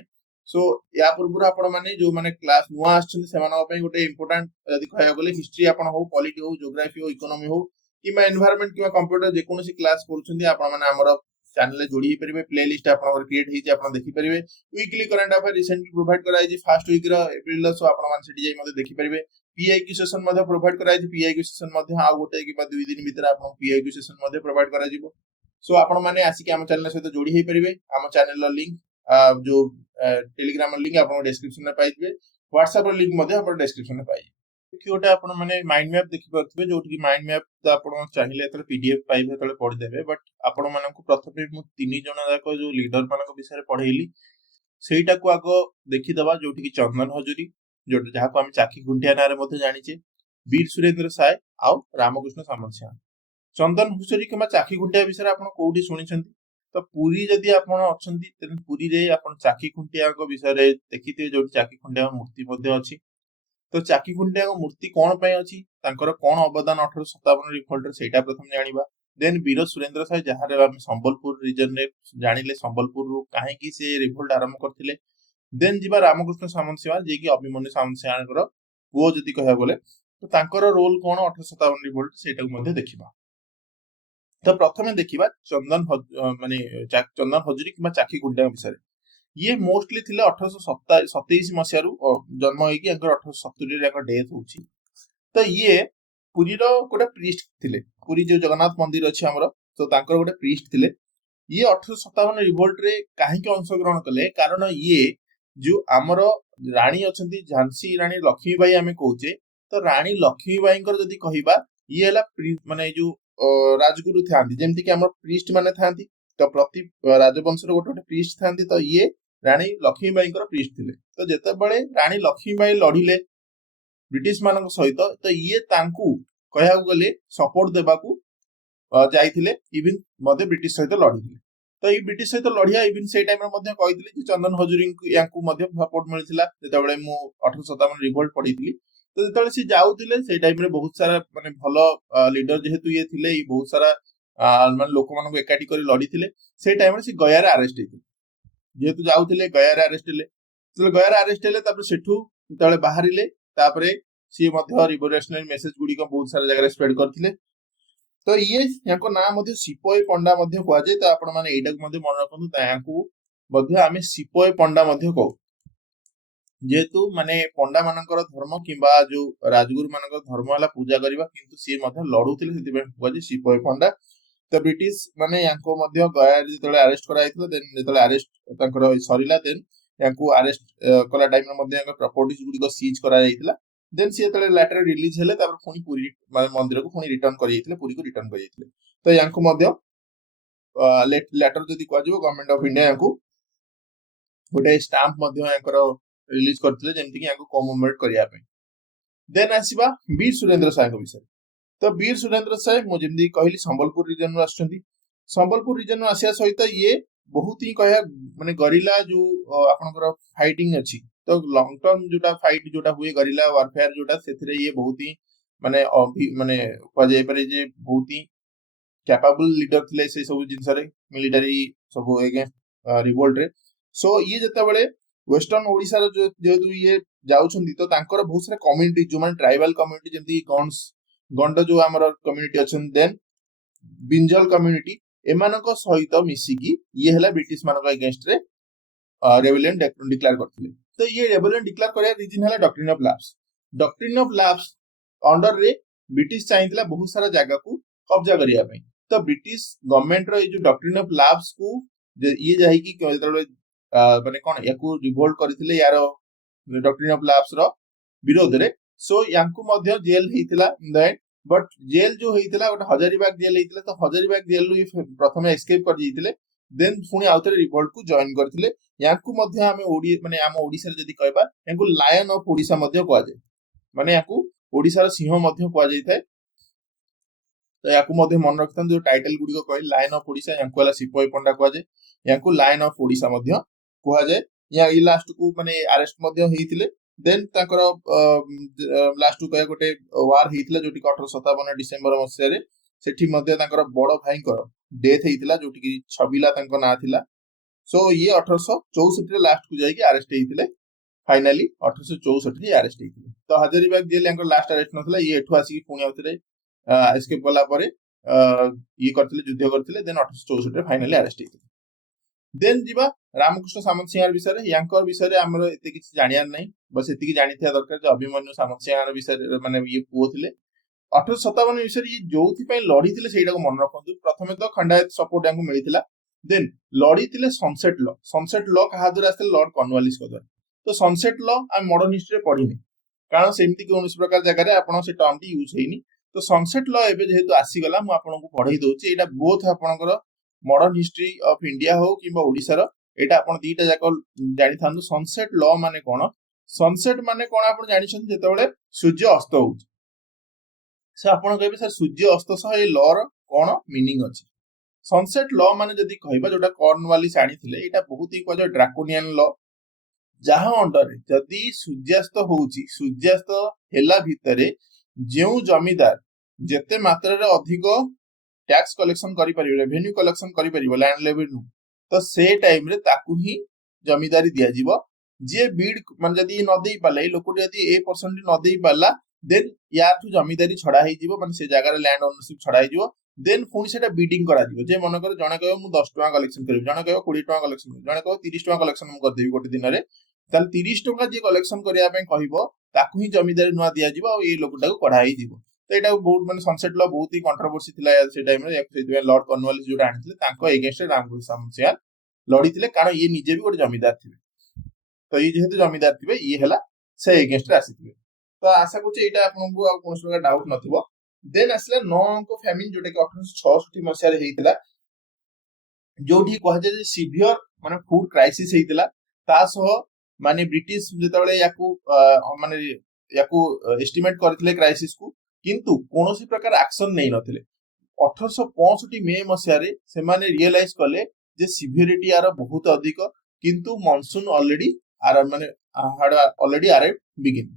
ସୋ ୟା ପୂର୍ବରୁ ଆପଣ ମାନେ ଯୋଉମାନେ କ୍ଲାସ ନୂଆ ଆସିଛନ୍ତି ସେମାନଙ୍କ ପାଇଁ ଗୋଟେ ଇମ୍ପୋର୍ଟାଣ୍ଟ ଯଦି କହିବାକୁ ଗଲେ ହିଷ୍ଟ୍ରି ଆପଣ ହଉ, ପଲିଟି ହଉ, ଜିଓଗ୍ରାଫି ହଉ, ଇକୋନୋମି ହଉ, କିମ୍ବା ଏନଭାୟରନମେଣ୍ଟ କିମ୍ବା କମ୍ପ୍ୟୁଟର ଯେକୌଣସି କ୍ଲାସ କରୁଛନ୍ତି, ଆପଣ ମାନେ ଆମର ଚ୍ୟାନେଲରେ ଯୋଡି ହେଇପାରିବେ। ପ୍ଲେ ଲିଷ୍ଟ ଆପଣଙ୍କର କ୍ରିଏଟ ହେଇଛି, ଆପଣ ଦେଖିପାରିବେ। Weekly current affair recently provide କରାଯାଇଛି ଫାର୍ଷ୍ଟ ୱିକର ଏପ୍ରିଲର, ସୋ ଆପଣ ମାନେ ସେଠି ଯାଇ ମଧ୍ୟ ଦେଖିପାରିବେ। ପିଆଇକ୍ୟୁ ସେସନ ମଧ୍ୟ ପ୍ରୋଭାଇଡ କରାଯାଇଛି, ପିଆଇକ୍ୟୁ ସେସନ ମଧ୍ୟ ଆଉ ଗୋଟେ କିମ୍ବା 2 ଦିନ ଭିତରେ ଆପଣଙ୍କୁ ପିଆଇକ୍ୟୁ ସେସନ ମଧ୍ୟ ପ୍ରୋଭାଇଡ କରାଯିବ। ସୋ ଆପଣ ମାନେ ଆସିକି ଆମ ଚ୍ୟାନେଲ ସହିତ ଯୋଡି ହେଇପାରିବେ। ଆମ ଚ୍ୟାନେଲର ଲିଙ୍କ, ଯୋଉ ଟେଲିଗ୍ରାମ ଲିଙ୍କ ଆପଣଙ୍କ ଡେସ୍କ୍ରିପସନରେ ପାଇଯିବେ, ହ୍ୱାଟ୍ସଆପ ର ଲିଙ୍କ ମଧ୍ୟ ଆପଣ ଡେସ୍କ୍ରିପସନରେ ପାଇଯିବେ। ଗୋଟେ ଆପଣ ମାନେ ମାଇଣ୍ଡ ମ୍ୟାପ ଦେଖିପାରୁଥିବେ, ଯୋଉଠି ମାଇଣ୍ଡ ମ୍ୟାପ ଆପଣ ଚାହିଁଲେ ଯେତେବେଳେ ପିଡିଏଫ ପାଇବେ ସେତେବେଳେ ପଢିଦେବେ। ବଟ୍ ଆପଣ ମାନଙ୍କୁ ପ୍ରଥମେ ମୁଁ 3 ଜଣ ଯାକ ଯୋଉ ଲିଡର ମାନଙ୍କ ବିଷୟରେ ପଢେଇଲି, ସେଇଟାକୁ ଆଗ ଦେଖିଦବା, ଯୋଉଠି କି ଚନ୍ଦନ ହଜୁରୀ, ଯୋଉଟା ଯାହାକୁ ଆମେ ଚାଖି ଖୁଣ୍ଟିଆ ନାଁରେ ମଧ୍ୟ ଜାଣିଛେ, ବୀର ସୁରେନ୍ଦ୍ର ସାଏ ଆଉ ରାମକୃଷ୍ଣ ସାମନ୍ତ ସିଂହାର। ଚନ୍ଦନ ହଜୁରୀ କିମ୍ବା ଚାଖି ଖୁଣ୍ଟିଆ ବିଷୟରେ ଆପଣ କୋଉଠି ଶୁଣିଛନ୍ତି? ତ ପୁରୀ ଯଦି ଆପଣ ଅଛନ୍ତି, ତେଣୁ ପୁରୀରେ ଆପଣ ଚାଖି ଖୁଣ୍ଟିଆଙ୍କ ବିଷୟରେ ଦେଖିଥିବେ, ଯୋଉଠି ଚାଖି ଖୁଣ୍ଟିଆଙ୍କ ମୂର୍ତ୍ତି ମଧ୍ୟ ଅଛି। ତ ଚାଖି ଖୁଣ୍ଟିଆଙ୍କ ମୂର୍ତ୍ତି କଣ ପାଇଁ ଅଛି, ତାଙ୍କର କଣ ଅବଦାନ 1857 ରିଭୋଲ୍ଟରେ, ସେଇଟା ପ୍ରଥମେ ଜାଣିବା। ଦେନ୍ ବୀର ସୁରେନ୍ଦ୍ର ସାଏ, ଯାହାର ଆମେ ସମ୍ବଲପୁର ରିଜନରେ ଜାଣିଲେ ସମ୍ବଲପୁରରୁ କାହିଁକି ସେ ରିଭୋଲ୍ଟ ଆରମ୍ଭ କରିଥିଲେ। ଦେନ୍ ଯିବା ରାମକୃଷ୍ଣ ସାମନ୍ତ ସିଂହାର, ଯିଏକି ଅଭିମନ୍ୟୁ ସାମନ୍ତ ସିଂହାରଙ୍କର ପୁଅ ଯଦି କହିବାକୁ ଗଲେ, ତ ତାଙ୍କର ରୋଲ କଣ 1857 ରିଭୋଲ୍ଟ, ସେଇଟାକୁ ମଧ୍ୟ ଦେଖିବା। ତ ପ୍ରଥମେ ଦେଖିବା ଚନ୍ଦନ ହଜୁରୀ କିମ୍ବା ଚାଖି ଖୁଣ୍ଟିଆଙ୍କ ବିଷୟରେ। ଇଏ ମୋଷ୍ଟଲି ଥିଲେ 1827 ମସିହାରୁ ଜନ୍ମ ହେଇକି ତାଙ୍କର 1870 ରେ ଡେଥ୍ ହଉଛି। ତ ଇଏ ପୁରୀର ଗୋଟେ ପ୍ରିଷ୍ଟ ଥିଲେ, ପୁରୀ ଯୋଉ ଜଗନ୍ନାଥ ମନ୍ଦିର ଅଛି ଆମର, ତ ତାଙ୍କର ଗୋଟେ ପ୍ରିଷ୍ଟ ଥିଲେ। ଇଏ 1857 ରିଭୋଲ୍ଟରେ କାହିଁକି ଅଂଶଗ୍ରହଣ କଲେ, କାରଣ ଇଏ जो आमर राणी अछंती झांसी राणी लक्ष्मीबाई आमे कहूचे तो राणी लक्ष्मीबाईंकर जदि कहिबा ये हला माने जो राजगुरु थांती जेमति कि हमर प्रीस्ट माने थांती तो प्रति राजवंश रो गोटे प्रीस्ट थांती तो ये राणी लक्ष्मीबाईंकर प्रीस्ट थिले तो जेतेबेले राणी लक्ष्मीबाई लढिले ब्रिटिश मानक सहित तो ये तांकू कहया गले सपोर्ट देबाकू जाइथिले इवन मध्ये ब्रिटिश सहित लढिथिले तो ये ब्रिटिश सहित लढिया इवन से टाइम रे मध्ये कहिथिले जे चंदन हजूरी यांकू मध्ये सपोर्ट मिलथिला जेतेबेले मु 1857 रिवोल्ट पढिथिली तो जेतेबेले से जाउथिले से टाइम रे बहुत सारा माने भलो लीडर जेहेतु ये थिले ई बहुत सारा माने लोक मानको एकाठी करी लढिथिले से टाइम रे से गया रे अरेस्ट हेथिले जेहेतु जाउथिले गया रे अरेस्ट हेले तो गया रे अरेस्ट हेले तापर सेठू जेतेबेले बाहरिले तापरे सी मध्ये रिवोल्यूशनरी मेसेज गुडी को बहुत सारा जगह रे स्प्रेड करथिले तो ये याको नाम मध्ये सिपोई पंडा मध्ये कुआ जाय तो आपण माने एटा मध्ये मन रखनु तायाकू मध्ये आमे सिपोई पंडा मध्ये कहू जेहेतु माने पंडा मानकर धर्म किंबा जो राजगुरु मानकर धर्म वाला पूजा करबा किंतु सी मध्ये लढुथिले सेति बे कुआ जाय सिपोई पंडा तो ब्रिटिश माने याको मध्ये गया जेतले अरेस्ट कराइथिले देन जेतले अरेस्ट तांकर सरीला देन याको अरेस्ट कला टाइम मध्ये याको प्रॉपर्टीज गुडी को सीज करा जायतिला देन सी जेतले लेटर रिलीज हेले तापर पुनी पुरी माने मंदिर को पुनी रिटर्न करि जायतिले पुरी को रिटर्न करि जायतिले तो याको मध्ये लेटर जदि कुआ जिवो गवर्नमेंट ऑफ इंडिया याको गोटे स्टैम्प मध्ये याकर रिलीज करथिले जेमति कि याको कमेमोरेट करिया पे देन आसीबा वीर सुरेंद्र साय को विषय तो वीर सुरेंद्र साय मु जेमति कहली संबलपुर रीजन रो आछंती संबलपुर रीजन रो आसिया सहित ये बहुत ही कहया माने गरिला जो आपनकर फाइटिंग अछि तो लॉन्ग टर्म जोटा फाइट जोटा हुए गरिला वारफेयर जोटा सेथिरे ये बहुत ही माने माने कजे परे जे बहुत ही कैपेबल लीडर थिले से सब जिंस रे मिलिटरी सब अगेंस्ट रिवोल्ट रे सो ये जता बेले वेस्टर्न ओडिसा रो जो जेतु ये जाउछंती तो तांकर बहुत सारा कम्युनिटी जो माने ट्राइबल कम्युनिटी जेंति गंड जो हमर कम्युनिटी अछन देन बिंजल कम्युनिटी एमानक सहित मिसिकी ये हला ब्रिटिश मानक अगेंस्ट रे रेबेलियन डिक्लेयर करथिले तो ये रेबेलियन डिक्लेयर करे रीजन हला डॉक्ट्रिन ऑफ लैप्स अंडर रे ब्रिटिश चाहितला बहुत सारा जगह को कब्जा करिया पई तो ब्रिटिश गवर्नमेंट रो ये जो डॉक्ट्रिन ऑफ लैप्स को ये जाहि की जेतबे माने कोन याकू रिवोल्ट करथिले यारो डॉक्ट्रिन ऑफ लैप्स रो विरोध रे सो यांकू मध्ये जेल हेतिला in the end but jail जो हेतिला गोटे हजारीबाग जेल हेतिला तो हजारीबाग जेल लु प्रथमे एस्केप कर जइतिले देन पुनी आउथरे रिवोल्ट को जॉइन करथिले याकू मध्ये हमें ओडी माने हम ओडिसा रे जदी कहबा याकू लायन ऑफ ओडिसा मध्ये कुआ जाय माने याकू ओडिसा रो सिंह मध्ये कुआ जाय थाए तो याकू मध्ये मन रखतन जो टाइटल गुडी को कहै लायन ऑफ ओडिसा याकू वाला सिपोई पंडा कुआ जाय याकू लायन ऑफ ओडिसा मध्ये कुआ जाय या ई लास्ट को माने अरेस्ट मध्ये हेतिले देन ताकर लास्ट को गोटे वार हेतिला जोटी 1857 डिसेंबर मसिया रे सेठी मध्ये ताकर बड़ भाई को डेथ हेतिला जोटी की छबिला तांको ना थिला सो ये 1864 रे लास्ट को जाई कि अरेस्ट हेतिले फाइनली 1864 रे अरेस्ट हेतिले तो हजारीबाग जेल यांको लास्ट अरेस्ट नथला ये एठु आसी पुणी आउतरे एस्केप कला परे ये करथिले युद्ध करथिले देन 1864 रे फाइनली अरेस्ट हेतिले देन जीवा रामकृष्ण सामंत सिंह विषय रे यांकर विषय रे हमरो एते किछ जानियार नै बस एति की जानिथिया दरकार जे अभिमन्यु सामंत सिंह विषय माने ये पुओ थिले 1857 विषय ये जोथि पय लढी थिले सेटा को मन रखंतु प्रथमे तो खंडायत सपोर्ट यांको मिलिथिला देन लढी थिले सनसेट लॉ कहा द्वारा आस्ते लॉर्ड कॉर्नवालिस को द्वारा तो सनसेट लॉ आ मॉडर्न हिस्ट्री रे पढिने कारण सेमति कोनोस प्रकार जगह रे आपण से टर्म टी यूज हेनी तो सनसेट लॉ एबे जेहेतु आसी गला मु आपण को पढाई दोची एटा बोथ आपणकर मॉडर्न हिस्ट्री ऑफ इंडिया हो किबा ओडिसा रो एटा आपण दीटा जाक जानि थानु सनसेट लॉ माने कोन सनसेट माने कोन आपण जानि छन जेतेबेले सूर्य अस्त हो से आपण कहबे सर सूर्य अस्त सह a law row cone meaning अछि सनसेट लॉ माने जदी कहबा जोटा कॉर्नवालिस आनी थिले एटा बहुत ही को ड्रैकोनियन लॉ जहां अंडर जदी सूर्यास्त होउची सूर्यास्त हेला भितरे जेउ जमीदार जेते मात्रा रे अधिक टैक्स कलेक्शन करि परिबो रेवेन्यू कलेक्शन करि परिबो लैंड रेवेन्यू तो से टाइम रे ताकू ही जमीदारी दिया जीवो जे बीड मान जदी न देई पाले लोक जदी 1% न देई पाला देन याठू जमीदारी छडा हे जीवो मान से जगह रे लैंड ओनरशिप छडा हे जीवो देन पुनी सेटा बीडिंग करा जीवो जे मन कर जने कहबो मु 10 टका कलेक्शन करिबो जने कहबो 20 टका कलेक्शन जने कहबो 30 टका कलेक्शन मु कर देबी गोटे दिन रे ताल 30 टका जे कलेक्शन करिया पे कहबो ताकू ही जमीदारी नुआ दिया जीवो आ ए लोकटा को कढा हे जीवो तो एटा बहुत माने सनसेट लॉ बहुत ही कंट्रोवर्सी थिला से टाइम रे एक लॉर्ड कॉर्नवालिस जोटा आनिथिले तांको अगेंस्ट रामकृष्ण सामंत सिंह लढिथिले कारण ये निजे भी गोटे जमीदार थिले तो ये जेहेतु जमीदार थे ये है से एगेन्स्ट आसी तो आशा करुचे यहाँ आपको कौन प्रकार डाउट नथिबो। देन आसला 9 अंक फैमिन जोटा कि 1866 मसीह हेइतिला जोठी कह जाए सीवियर माने फूड क्राइसिस हेइतिला ता सह माने ब्रिटिश जेतबेले याकू माने याकू एस्टिमेट करथिले क्राइसिस को किंतु कोनोसी प्रकार एक्शन नै नथिले 1865 मे मसीह रे से माने रियलाइज कले जे सिवियरिटी यार बहुत अधिक किंतु मॉनसून ऑलरेडी आर माने हाड ऑलरेडी अराइव बिगिन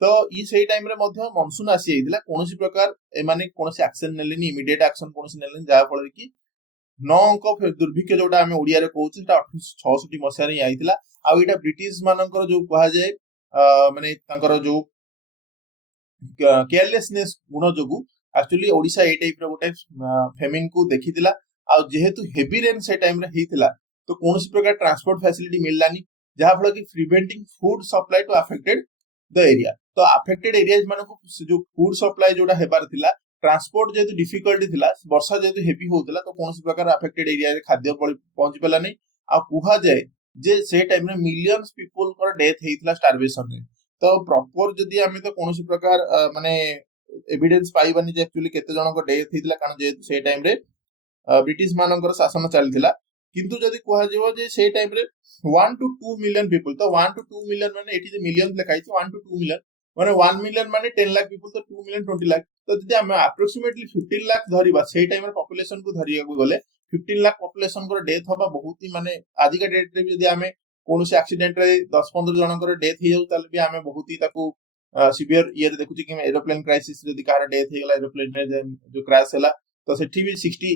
तो ई सेही टाइम रे मध्य मॉनसून आसी आइदिला कोनोसी प्रकार ए माने कोनोसी एक्शन नेलेनी इमीडिएट एक्शन कोनोसी नेलेनी जा फल कि 9 अंक दुर्भिक्ष जोटा आमे ओडिया रे कहूछ सेटा 1866 मसीह रे आइदिला आ एटा ब्रिटिश मानकर जो कहा जाय माने तांकर जो केयरलेसनेस गुण जोगु एक्चुअली ओडिशा ए टाइप रो गोटे फेमिन को देखितिला आ जेहेतु हेवी रेन से टाइम रे हेतिला तो कोनोसी प्रकार ट्रांसपोर्ट फैसिलिटी मिललानी जहा फल कि preventing food supply to affected the area तो अफेक्टेड एरियाज मानको जो फूड सप्लाई जोटा हेबार थिला ट्रांसपोर्ट जेतु डिफिकल्टी थिला वर्षा जेतु हेवी होतला तो कोनोसी प्रकार अफेक्टेड एरिया रे खाद्य पहुंच पेला नै आ कुहा जाय जे से टाइम रे मिलियंस पीपल को डेथ हेतिला स्टार्वेशन रे तो प्रॉपर जदी आमे तो कोनोसी प्रकार माने एविडेंस पाइबानी जे एक्चुअली केते जण को डेथ हेतिला कारण जे से टाइम रे ब्रिटिश मानकर शासन चलथिला किंतु जदी कुहा जेबो जे से टाइम रे 1 to 2 मिलियन पीपल तो 1 to 2 मिलियन माने एठी जे मिलियन लिखाई छै 1 to 2 मिलियन माने 1 मिलियन माने 10 लाख पीपल तो 2 मिलियन 20 लाख तो जदी हम अप्रोक्सीमेटली 15 लाख धरिबा सेही टाइम रे पॉपुलेशन को धरिया को गले 15 लाख पॉपुलेशन को डेथ होबा बहुत ही माने आज का डेट रे जदी हमें कोनोसी एक्सीडेंट रे 10-15 जन को डेथ हे जाउ ताले भी हमें बहुत ही ताकू सिवियर ईयर देखुची कि एरोप्लेन क्राइसिस जदी कार डेथ हे गला एरोप्लेन रे जो क्रैश हला तो सेठी भी 60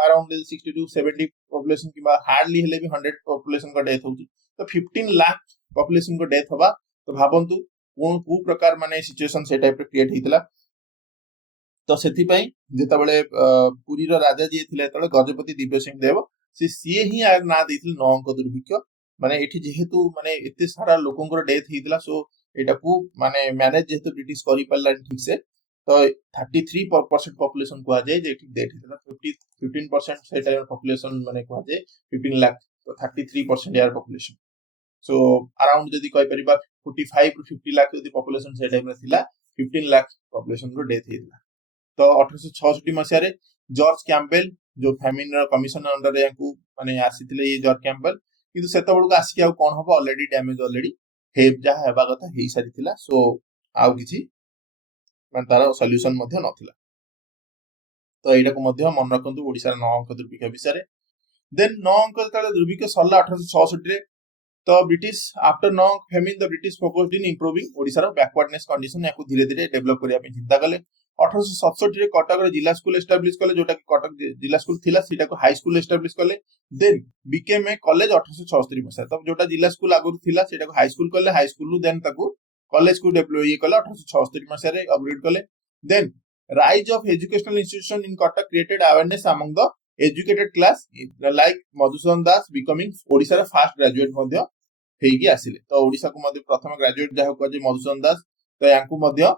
अराउंड 60 टू 70 पॉपुलेशन किबा हार्डली हेले भी 100 पॉपुलेशन का डेथ होची तो 15 लाख पॉपुलेशन को डेथ होबा तो भाबंतु को प्रकार माने सिचुएशन से टाइप रे क्रिएट हेतिला तो सेथि पई जेता बेले पुरी रो राजा जे थिले तळे गजपति दिव्य सिंह देव से ही ना देथिल 9 अंक दुर्भिक्ष माने एठी जेहेतु माने एते सारा लोकंकर डेथ हेतिला सो एटा को माने मैनेज जेहेतु ब्रिटिश करि पल्ला ठीक से तो 33% पॉपुलेशन को आ जाए जे ठीक डेथ हेतिला 15% से टाइम पॉपुलेशन माने को आ जाए 15 लाख तो 33% यार पॉपुलेशन सो अराउंड जदी कहि परिबा 45 टू 50 लाख जदी पॉपुलेशन से टाइम रे थिला 15 लाख पॉपुलेशन को डेथ हेतिला तो 1866 मसिया रे जॉर्ज कैम्पबेल जो फैमिन रो कमिशन अंडर रे को माने आसीथिले ये जॉर्ज कैम्पबेल किंतु सेता बळको आसी आ कोन हबो ऑलरेडी डैमेज ऑलरेडी हे जहा हेबा कथा हेई सारिथिला सो आउ किछि मान तार सॉल्यूशन मध्ये नथिला तो एटा को मध्ये मन रखंतु ओडिसा रे 9 अंक दुर्भिक्ष विषय रे देन 9 अंक तळे दुर्भिक्ष सरला 1866 रे तो British after 9 famine the British focused in improving Odisha रो बैकवर्डनेस कंडीशन याकू धीरे धीरे डेवलप करिया पे चिंता कले 1867 रे कटक रे जिला स्कूल एस्टैब्लिश कले जोटा कि कटक जिला स्कूल थिला सीटा को हाई स्कूल एस्टैब्लिश कले देन बिकेम ए कॉलेज 1876 मसा तब जोटा जिला स्कूल आगुर थिला सेटा को हाई स्कूल कले हाई स्कूल लु देन ताकू कॉलेज को डेवलप ये कले 1876 मसा रे अपग्रेड कले then rise of educational institution in Cuttack created awareness among the educated class like Madhusudan Das becoming Odisha रे फर्स्ट ग्रेजुएट मध्ये हेगी आसिले तो ओडिसा को मध्ये प्रथम ग्रेजुएट जाह को जे मधुसूदन दास तो यांकू मध्ये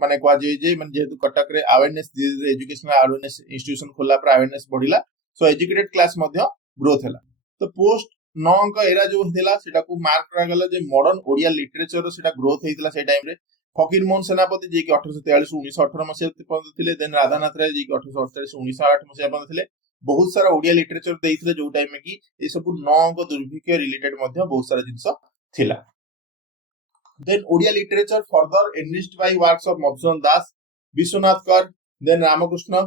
माने को जे माने जेतु कटक रे अवेयरनेस एजुकेशनल अवेयरनेस इंस्टीट्यूशन खोला पर अवेयरनेस बढ़िला सो एजुकेटेड क्लास मध्ये ग्रोथ हला तो पोस्ट 9 अंक एरा जो हेला सेटा को मार्क करा गेला जे मॉडर्न ओडिया लिटरेचर रो सेटा ग्रोथ हेतिला से टाइम रे फकीर मोहन सेनापति जे कि 1843 1918 मसे पर्यंत थिले देन राधानाथ राय जे कि 1848 1908 मसे पर्यंत थिले बहुत सारा ओडिया लिटरेचर देइथिले जो टाइम में कि ए सब 9 अंक दुर्भिक्ष रिलेटेड मध्ये बहुत सारा जिंस थिला then Odia literature further enriched by works of Madhusudan Das, Vishwanath Kar, then Ramakrishna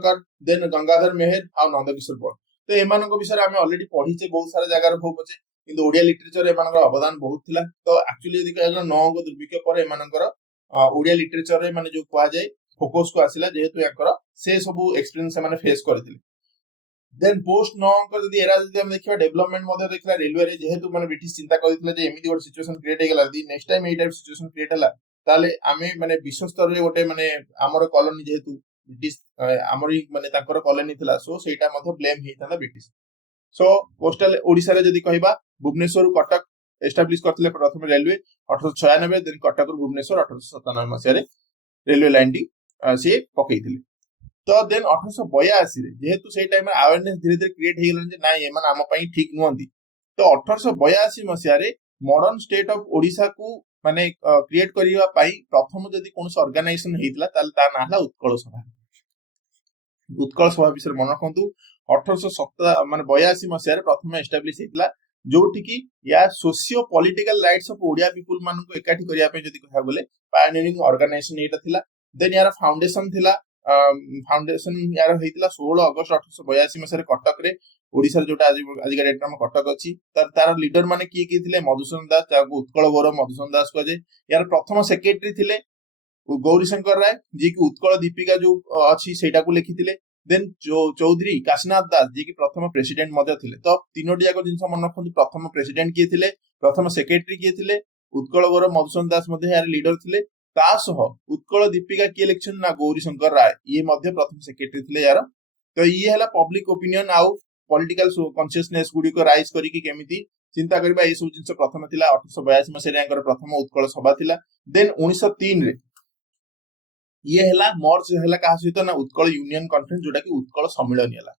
Kar, then Gangadhar Meher और नंदकिशोर पॉल तो एमानक विषय आमे ऑलरेडी पढी छे बहुत सारा जगह रे हो पछे किंतु ओडिया लिटरेचर एमानकर अवदान बहुत थिला तो एक्चुअली यदि कहला 9 अंक दुर्भिक्ष पर एमानकर ओडिया लिटरेचर रे माने जो कहा जाय फोकस को आसिला जेहेतु याकर से सब एक्सपीरियंस माने फेस करथिले देन पोस्ट 9 अंक जदी एरा जदी हम देखिबा डेवलपमेंट मध्ये देखला रेलवे रे जेहेतु माने ब्रिटिश चिंता करथिले जे एमिति गोट सिचुएशन क्रिएट हे गेला दी नेक्स्ट टाइम एटा सिचुएशन क्रिएट हला ताले आमे माने विश्व स्तर रे गोटे माने हमर कॉलोनी जेहेतु ब्रिटिश हमरी माने ताकर कॉलोनी थिला सो सेटा मध्ये ब्लेम हेताना ब्रिटिश सो कोस्टल ओडिसा रे जदी कहिबा भुवनेश्वर कटक एस्टैब्लिश करथिले प्रथम रेलवे 1896 देन कटक ରୁ भुवनेश्वर 1897 मसिया रे रेलवे लाइन डी से पकैथिले तो देन 1882 रे जेहेतु से टाइम अवेयरनेस धीरे धीरे क्रिएट हे गेलन जे ना ये मन हम पई ठीक नहंती तो 1882 मसीह मॉडर्न स्टेट ऑफ ओडिशा को माने क्रिएट करिवा पाई प्रथम जदि कोनस ऑर्गेनाइजेशन हेतिला ताल ता ना हला उत्कल सभा। उत्कल सभा विषय मन रखु 1887 माने 82 मसीह प्रथम एस्टाब्लिश हेतिला जोठी की या socio political rights of Odia people मान को एकाठी करिया पे जदि कहबा बोले पायनियरिंग ऑर्गेनाइजेशन एटा थिला। देन यार फाउंडेशन थिला फाउंडेशन यार हेतिला 16 अगस्त 1882 मसीह कटक रे ओडिसा जोटा आज का डेट में कटक अछि तार लीडर माने की थिले मधुसूदन दास ताको उत्कल गौरव मधुसूदन दास को जे यार प्रथम सेक्रेटरी थिले गौरीशंकर राय जी की उत्कल दीपिका जो अछि सेटा को लिखिथिले। देन चौधरी काशीनाथ दास जी की प्रथम प्रेसिडेंट मध्य थिले। तो तीनोटी जाक जिंस मन रखु प्रथम प्रेसिडेंट किए थिले प्रथम सेक्रेटरी किए थिले उत्कल गौरव मधुसूदन दास मध्य यार लीडर थिले। तासह उत्कल दीपिका की इलेक्शन ना गौरीशंकर राय ये मध्य प्रथम सेक्रेटरी थिले यार। तो ये हला पब्लिक ओपिनियन आउ पॉलिटिकल कॉन्शियसनेस गुडी को राइज करी कि केमिति चिंता करबा ए सब जिंस प्रथम थिला 1882 मसीह रे प्रथम उत्कल सभा थिला। देन 1903 रे ये हला मर्ज हला का सहित ना उत्कल यूनियन कॉन्फ्रेंस जोटा कि उत्कल सम्मेलन हला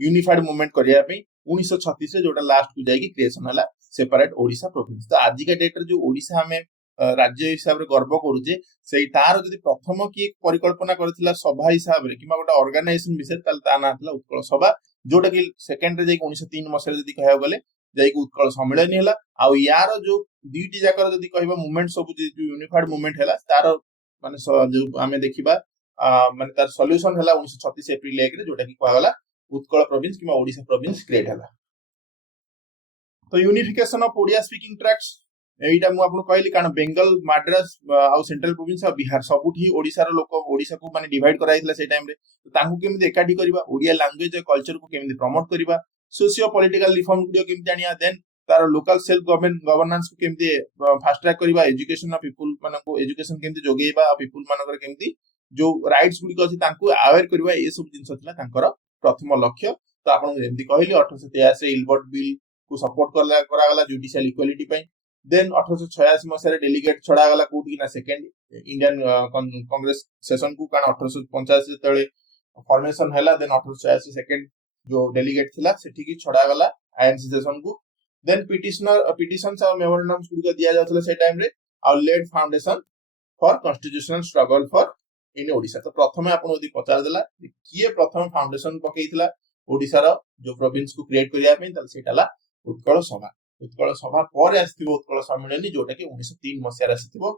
यूनिफाइड मूवमेंट करिया पे 1936 रे जोटा लास्ट को जाई कि क्रिएशन हला सेपरेट ओडिशा प्रोविंस। तो आज का डेट रे जो ओडिशा हमें राज्य हिसाब रे गर्व करूजे सेई तार जदि प्रथम की परिकल्पना करथिला सभा हिसाब रे किबा गोटा ऑर्गेनाइजेशन विषय ताल ता ना थिला उत्कल सभा जोटा कि सेकंड रे जाई 1903 मसीह जदि कहया गले जाई कि उत्कल सम्मेलन हला। आ यार जो दुईटी जाकर जदि कहबा मूवमेंट सब जो यूनिफाइड मूवमेंट हला तार माने जो आमे देखिबा माने तार सॉल्यूशन हला 1936 अप्रैल 1 रे जोटा कि कहया गला उत्कल प्रोविंस किबा ओडिशा प्रोविंस क्रिएट हला। तो unification of Odia speaking tracts एटा मु आपन कहली कारण बेंगल मद्रास आ सेंट्रल प्रोविंस आ बिहार सबुठी ओडिसा रो लोक ओडिसा को माने डिवाइड कराइतला से टाइम रे। तो तांकू केमिति एकाठी करबा ओडिया लैंग्वेज और कल्चर को केमिति प्रमोट करबा सोशियो पॉलिटिकल रिफॉर्म गुडियो केमिति आनिया देन तार लोकल सेल्फ गवर्नेंस को केमिति फास्ट ट्रैक करबा एजुकेशन ऑफ पीपल माने को एजुकेशन केमिति जोगेबा पीपल मानकर केमिति जो राइट्स गुडी अछि तांकू अवेयर करबा ए सब जिंस थिला तांकर प्रथम लक्ष्य। तो आपन जेमति कहली 1883 रे इलबर्ट बिल को सपोर्ट करा गला जुडिशियल इक्वालिटी पई। देन 1886 मसीह रे डेलीगेट छडा गला कोठी ना सेकंड इंडियन कांग्रेस सेशन को कारण 1885 तळे फॉर्मेशन हैला। देन 1886 सेकंड जो डेलीगेट थिला सेठी की छडा गला आईएनसी सेशन को। देन पिटिशंस और मेमोरेंडम्स गुडी दिया जातले से टाइम रे आ laid foundation for constitutional struggle for in Odisha. तो प्रथमे आपन ओदी पचार देला किए प्रथम फाउंडेशन पकेइतला ओडिसा रो जो प्रोविंस को क्रिएट करिया पे तल सेटाला उत्कल सभा। उत्कल सभा पर आस्थिबो उत्कल सम्मेलन जोटा कि 1903 मसिया आस्थिबो।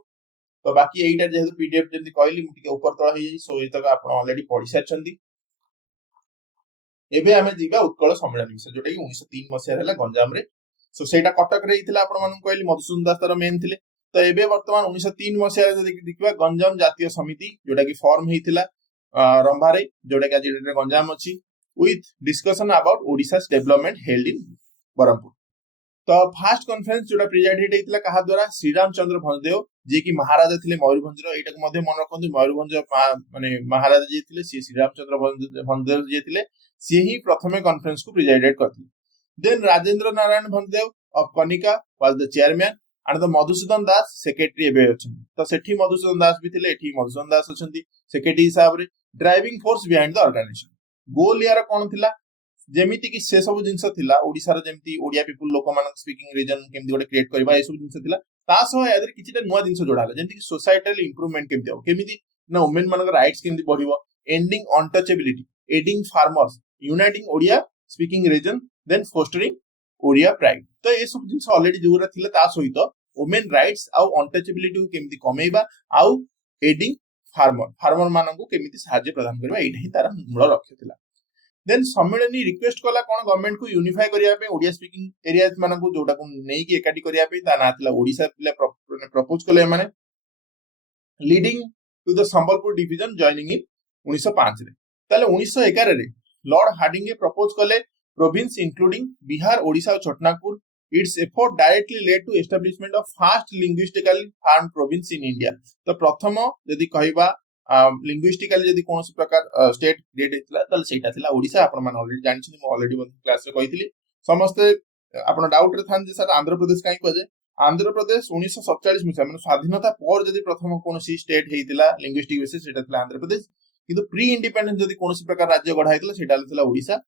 तो बाकी एइटा जेहेतु पीडीएफ जल्दी कहली मुटिके ऊपर तळ हे सो एतक आपण ऑलरेडी पढि सारछंती। एबे हमें जीवा उत्कल सम्मेलन विषय जोटा कि 1903 मसिया हला गंजाम रे। सो सेटा कटक रे हितला आपण मानु कहली मधुसूदन दास तर मेन थिले। तो एबे वर्तमान 1903 मसिया रे देखिबा गंजाम जातीय समिति जोटा कि फॉर्म हेतिला रंभा रे जोटा कि आज रे गंजाम अछि with discussion about Odisha's development held in Barampur. तो फर्स्ट कॉन्फ्रेंस जोटा प्रेसिडेंट हेतिला कहा द्वारा श्री रामचंद्र भंजदेव जे कि महाराजा थिले मयूरभंज रो। एटा मध्ये मन रखंतु मयूरभंज माने महाराजा जे थिले श्री रामचंद्र भंजदेव जे थिले से ही प्रथमे कॉन्फ्रेंस को प्रेसिडेंट करथिले। Then Rajendra Narayan Bhanjdeo of Kanika was the chairman and the Madhusudan Das secretary एबे अछन। तो सेठी मधुसूदन दास भी थिले एठी मधुसूदन दास अछंती सेक्रेटरी हिसाब रे। Driving force behind the organization goal यार कोन थिला जेमिति कि से सब जिंस थिला ओडिसा रे जेमिति ओडिया पीपल लोक मान स्पीकिंग रीजन केमिति गोटे क्रिएट करबा ए सब जिंस थिला। तासो यादर किछिटा नुवा जिंस जोडाला जेमिति कि सोसाइटल इंप्रूवमेंट केमिति हो केमिति ना वुमेन मानक राइट्स केमिति बढ़िबो ending untouchability aiding farmers uniting Odia speaking region then fostering Odia pride. तो ए सब जिंस ऑलरेडी जोरा थिला ता सहित वुमेन राइट्स आउ अनटचेबिलिटी को केमिति कमेइबा आउ एडिंग फार्मर मानकु केमिति सहायता प्रदान करबा एटा ही तार मूल लक्ष्य थिला। देन सम्मेलनी रिक्वेस्ट कला कोन गवर्नमेंट को यूनिफाई करिया पे ओडिया स्पीकिंग एरियाज मानकु जोटा को नै कि एकाठी करिया पे ता ना थिला ओडिसा पिला प्रपोज कले माने leading to the Sambalpur division joining in 1905 रे। ताले 1911 रे लॉर्ड हार्डिंगे प्रपोज कले प्रोविंस इंक्लूडिंग बिहार ओडिसा और Chotanagpur. Its effort directly led to establishment of first linguistically formed province in India. तो प्रथम यदि कहबा लिंग्विस्टिकली यदि कोन प्रकार स्टेट क्रिएट हेतला तल सेटा थिला ओडिसा। आपण मान ऑलरेडी जानि छी ऑलरेडी क्लास रे कहितली समस्त आपण डाउट रे थान जे सर आंध्र प्रदेश काई कजे आंध्र प्रदेश 1947 मसिया माने स्वाधीनता पर जदि प्रथम कोनसी स्टेट हेतिला लिंग्विस्टिक बेसिस सेटा थिला आंध्र प्रदेश। किंतु प्री इंडिपेंडेंस जदि कोनसी प्रकार राज्य गढा हेतला सेटा थिला ओडिसा।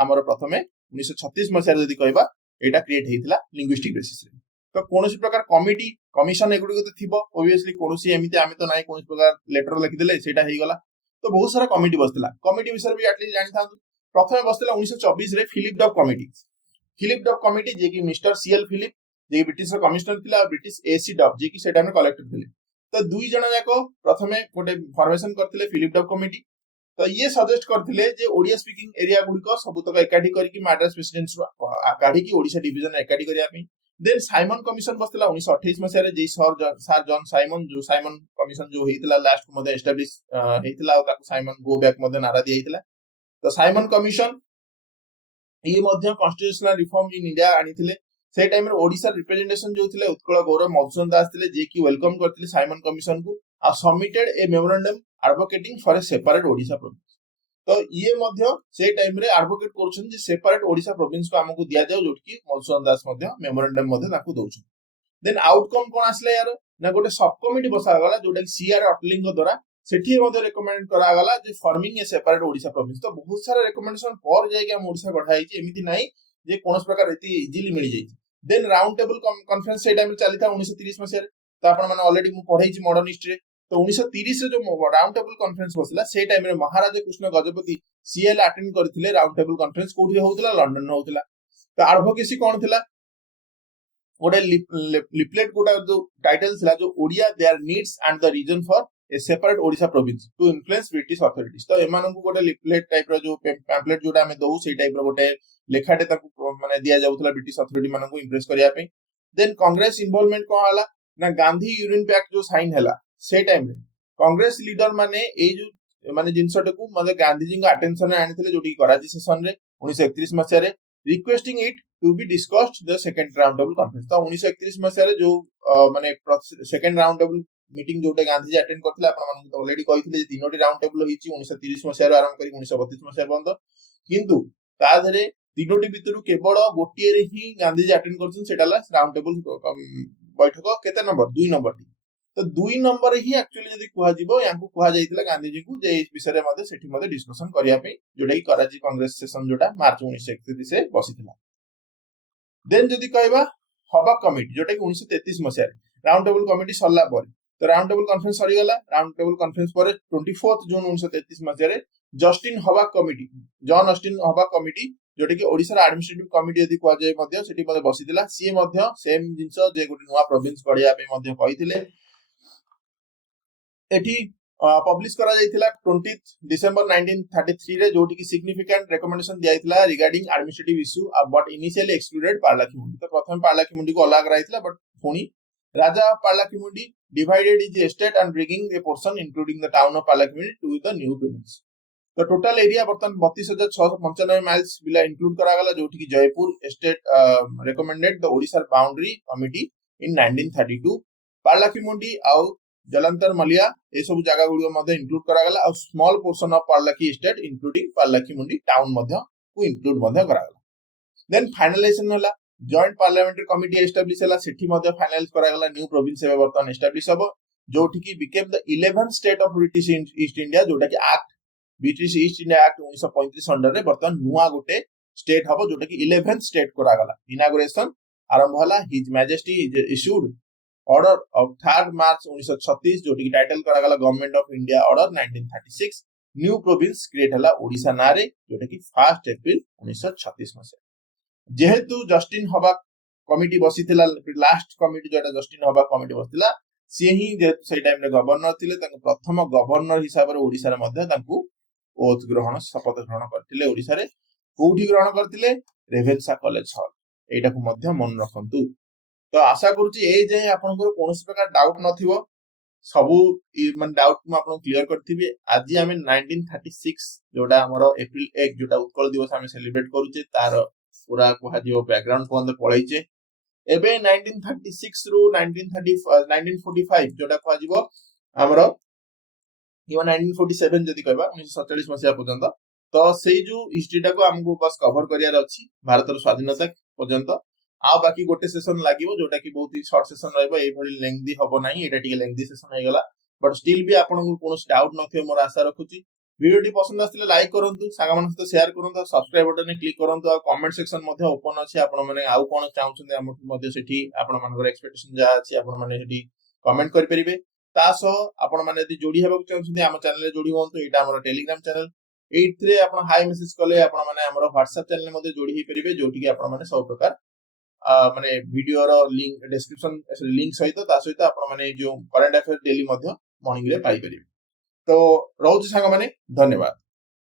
हमर प्रथमे 1936 मसिया जदि कहबा एटा क्रिएट हेतिला लिंग्विस्टिक बेसिस रे तो कोनोसी प्रकार कमिटी कमिशन एगुडी तो थिबो ऑब्वियसली कोनोसी एमिति आमे तो नाही कोनोसी प्रकार लेटर लिखि देले सेटा हेई गला तो बहुत सारा कमिटी बसतिला कमिटी विषय भी एटलीस्ट जानि थांतु प्रथमे बसतिला 1924 रे फिलिप डब कमिटी जे कि मिस्टर सीएल फिलिप जे ब्रिटिश कमिश्नर थिला ब्रिटिश एसी डब जे कि सेटा में कलेक्टर थिले तो दुई जण जाको प्रथमे गोटे फॉर्मेशन करथिले फिलिप डब कमिटी तो ये सजेस्ट करथिले जे ओडिया स्पीकिंग एरिया गुडी सब तक एकाठी करके माड्रास प्रेसिडेंसी काढी की ओडिशा डिवीजन एकाठी करिया पे देन साइमन कमिशन बसतिला 1928 मसिया रे जे सर जॉन साइमन जो साइमन कमिशन जो हेतिला लास्ट को मध्ये एस्टैब्लिश हेतिला ताको साइमन गो बैक मध्ये नारा दिया हेतिला तो साइमन कमिशन ये मध्ये कॉन्स्टिट्यूशनल रिफॉर्म इन इंडिया आनिथिले से टाइम रे ओडिसा रिप्रेजेंटेशन जो थिले उत्कल गौरव मधुसूदन दास थिले जे की वेलकम करथिले साइमन कमिशन को आ submitted a memorandum advocating for a separate Odisha province तो ये मध्ये से टाइम रे एडवोकेट करछन जे सेपरेट ओडिसा प्रोविंस को हमकु दिया जाऊ जोटकी मधुसूदन दास मध्ये मेमोरेंडम मध्ये ताकू दोछन देन आउटकम कोन आसले यार ना गोटे सब कमिटी बसा गला जोटा कि सीआर अटलिंग द्वारा सेठी मध्ये रेकमेंड करा गला जे forming a separate Odisha province तो बहुत सारा रेकमेंडेशन पर जाय के हम ओडिसा गठा हिची एमिति नाही जे कोनस प्रकार एति इजीली मिल जाई देन राउंड टेबल कॉन्फ्रेंस से टाइम चली था 1930 मसिया तो आपण माने ऑलरेडी मु पढाई छी मॉडर्न हिस्ट्री तो 1930 रे जो राउंड टेबल कॉन्फ्रेंस बसला से टाइम रे महाराजा कृष्ण गजपति सीएल अटेंड करथिले राउंड टेबल कॉन्फ्रेंस कोठी होउतला लंदन में होउतला तो एडवोकेसी कोन थिला गोटे लिफलेट गोटा जो टाइटल थिला जो Odia their needs and the reason for a separate Odisha province to influence British authorities तो एमानन को गोटे लिफलेट टाइप रो जो पैम्पलेट जोटा हमें दउ सेई टाइप रो गोटे लेखाटे ताकू माने दिया जाउतला ब्रिटिश अथॉरिटी मानन को इंप्रेस करिया पे देन कांग्रेस इन्वॉल्वमेंट को हला ना गांधी यूनियन पैक्ट जो साइन हला से टाइम रे कांग्रेस लीडर माने ए जो माने जिंसटे को माने गांधी जी का अटेंशन रे आनिथिले जोटी कराची सेशन रे 1931 मसिया रे requesting it to be discussed the second round table conference तो 1931 मसिया रे जो माने सेकंड राउंड टेबल मीटिंग जोटे गांधी जी अटेंड करथिले आपण माने तो ऑलरेडी कहिथिले जे तीनोटी राउंड टेबल हिची 1930 मसिया रे आरंभ करी 1932 मसिया बंद किंतु ता धरे तीनोटी भितरु केवल गोटिए रे ही Gandhi ji attend करछन सेटाला round table बैठक केते नंबर 2 नंबर टी तो 2 नंबर ही एक्चुअली जदी कुहा जिवो यांकु कुहा जाइतिला गांधी जी को जे इस विषय रे मध्ये सेठी मध्ये डिस्कशन करिया पे जोटा कि कराची कांग्रेस सेशन जोटा मार्च 1931 से बसितिला देन जदी कहबा हबा कमिटी जोटा कि 1933 मसिया राउंड टेबल कमिटी सरला पर तो राउंड टेबल कॉन्फ्रेंस सरी गला राउंड टेबल कॉन्फ्रेंस पर 24 जून 1933 मसिया रे जस्टिन हबा कमिटी जॉन ऑस्टिन हबा कमिटी जोटा कि ओडिसा एडमिनिस्ट्रेटिव कमिटी यदि कुआ जाय मध्ये सेठी मध्ये बसितिला सी मध्ये सेम जिंस जे गोटे नुवा प्रोविंस करिया पे मध्ये कहिथिले एठी पब्लिश करा जायतिला 20 डिसेंबर 1933 रे जोटी की सिग्निफिकेंट रिकमेंडेशन दियाइतिला regarding administrative issue but initially excluded Paralakhemundi तो प्रथम पार्लाखीमुंडी को अलग कराइतिला बट पुनी Raja Paralakhemundi divided his estate and bringing a portion including the town of Palakkad to the new province तो टोटल एरिया बर्तन 32,695 माइल्स बिला इंक्लूड करा गला जोठी की Jaipur state recommended the Odisha boundary committee इन 1932 पार्लाखीमुंडी आउ जलंतर मलिया ए सब जगह गुडी मध्ये इंक्लूड करा गला आ small portion of Parlakhi state including Paralakhemundi town मध्ये को इंक्लूड मध्ये करा गला देन फाइनलाइजेशन होला जॉइंट पार्लियामेंट्री कमिटी एस्टैब्लिश हला सेठी मध्ये फाइनलाइज करा गला न्यू प्रोविंस एबे बर्तन एस्टैब्लिश हबो जोठी की became the 11th state of British East India जोटा की act British East India act 1935 under रे बर्तन नुवा गोटे स्टेट हबो जोटा की 11th स्टेट करा गला इनागुरेशन आरंभ हला his majesty issued order of 3 मार्च 1936 जोटी की टाइटल करा गला government of India order 1936 new province create हला ओडिशा नारे जोटा की 1 अप्रैल 1936 मसे जेहेतु जस्टिन हबा कमिटी बसिथिला लास्ट कमिटी जोटा जस्टिन हबा कमिटी बसिथिला से ही जेहेतु से टाइम रे गवर्नर थिले ताको प्रथम गवर्नर हिसाब रे ओडिशा रे मध्ये ताको ओथ ग्रहण शपथ ग्रहण करथिले ओडिशा रे कोठी ग्रहण करथिले रेभेन्सा कॉलेज हॉल एटा को मध्ये मन रखंतु तो आशा करूची ए जे आपनकर कोनोस प्रकार डाउट नथिबो सबु मन डाउट म आपन क्लियर करथिबे आज हमें 1936 जोटा हमरो अप्रैल 1 जोटा उत्कल दिवस हमें सेलिब्रेट करूचे तार पूरा कुहा दियो बैकग्राउंड को अंदर पढाइचे एबे 1936 रु 1945 जोटा कुहा दिबो हमरो इवा 1947 जदी कहबा 1947 मसिया पर्यंत तो सेई जो हिस्ट्रीटा को हमको बस कवर करियार अछि भारतर स्वाधीनता पर्यंत आ बाकी गोटे सेशन लागिवो जोटा की बहुत ही शॉर्ट सेशन रहबो ए भली लेंथी हबो नाही एटा टिके लेंथी सेशन हे गला बट स्टिल भी आपन को कोनो डाउट नथियो मोर आशा रखुची भिडियोटी पसंद आसले लाइक करंतु सांगा मन सहित शेयर करंतु सब्सक्राइब बटन ने क्लिक करंतु आ कमेंट सेक्शन मध्ये ओपन अछि आपण माने आउ कोन चाहुछन हमर मध्ये सेठी आपण मानकर एक्सपेक्टेशन जा अछि आपण माने सेठी कमेंट करि परिबे ता सो आपण माने यदि जोडी हेबाक चाहुछन हमर चैनल रे जोडी होंतु एटा हमर टेलीग्राम चैनल एइथरे आपण हाई मेसेज कले आपण माने हमर व्हाट्सएप चैनल मध्ये जोडी हे परिबे जोटी कि आपण माने सब प्रकार माने वीडियो रो लिंक डिस्क्रिप्शन लिंक सहित ता सहित आपण माने जो करंट अफेयर डेली मध्ये मॉर्निंग रे पाई परिबे तो रहउछि सांगा माने धन्यवाद।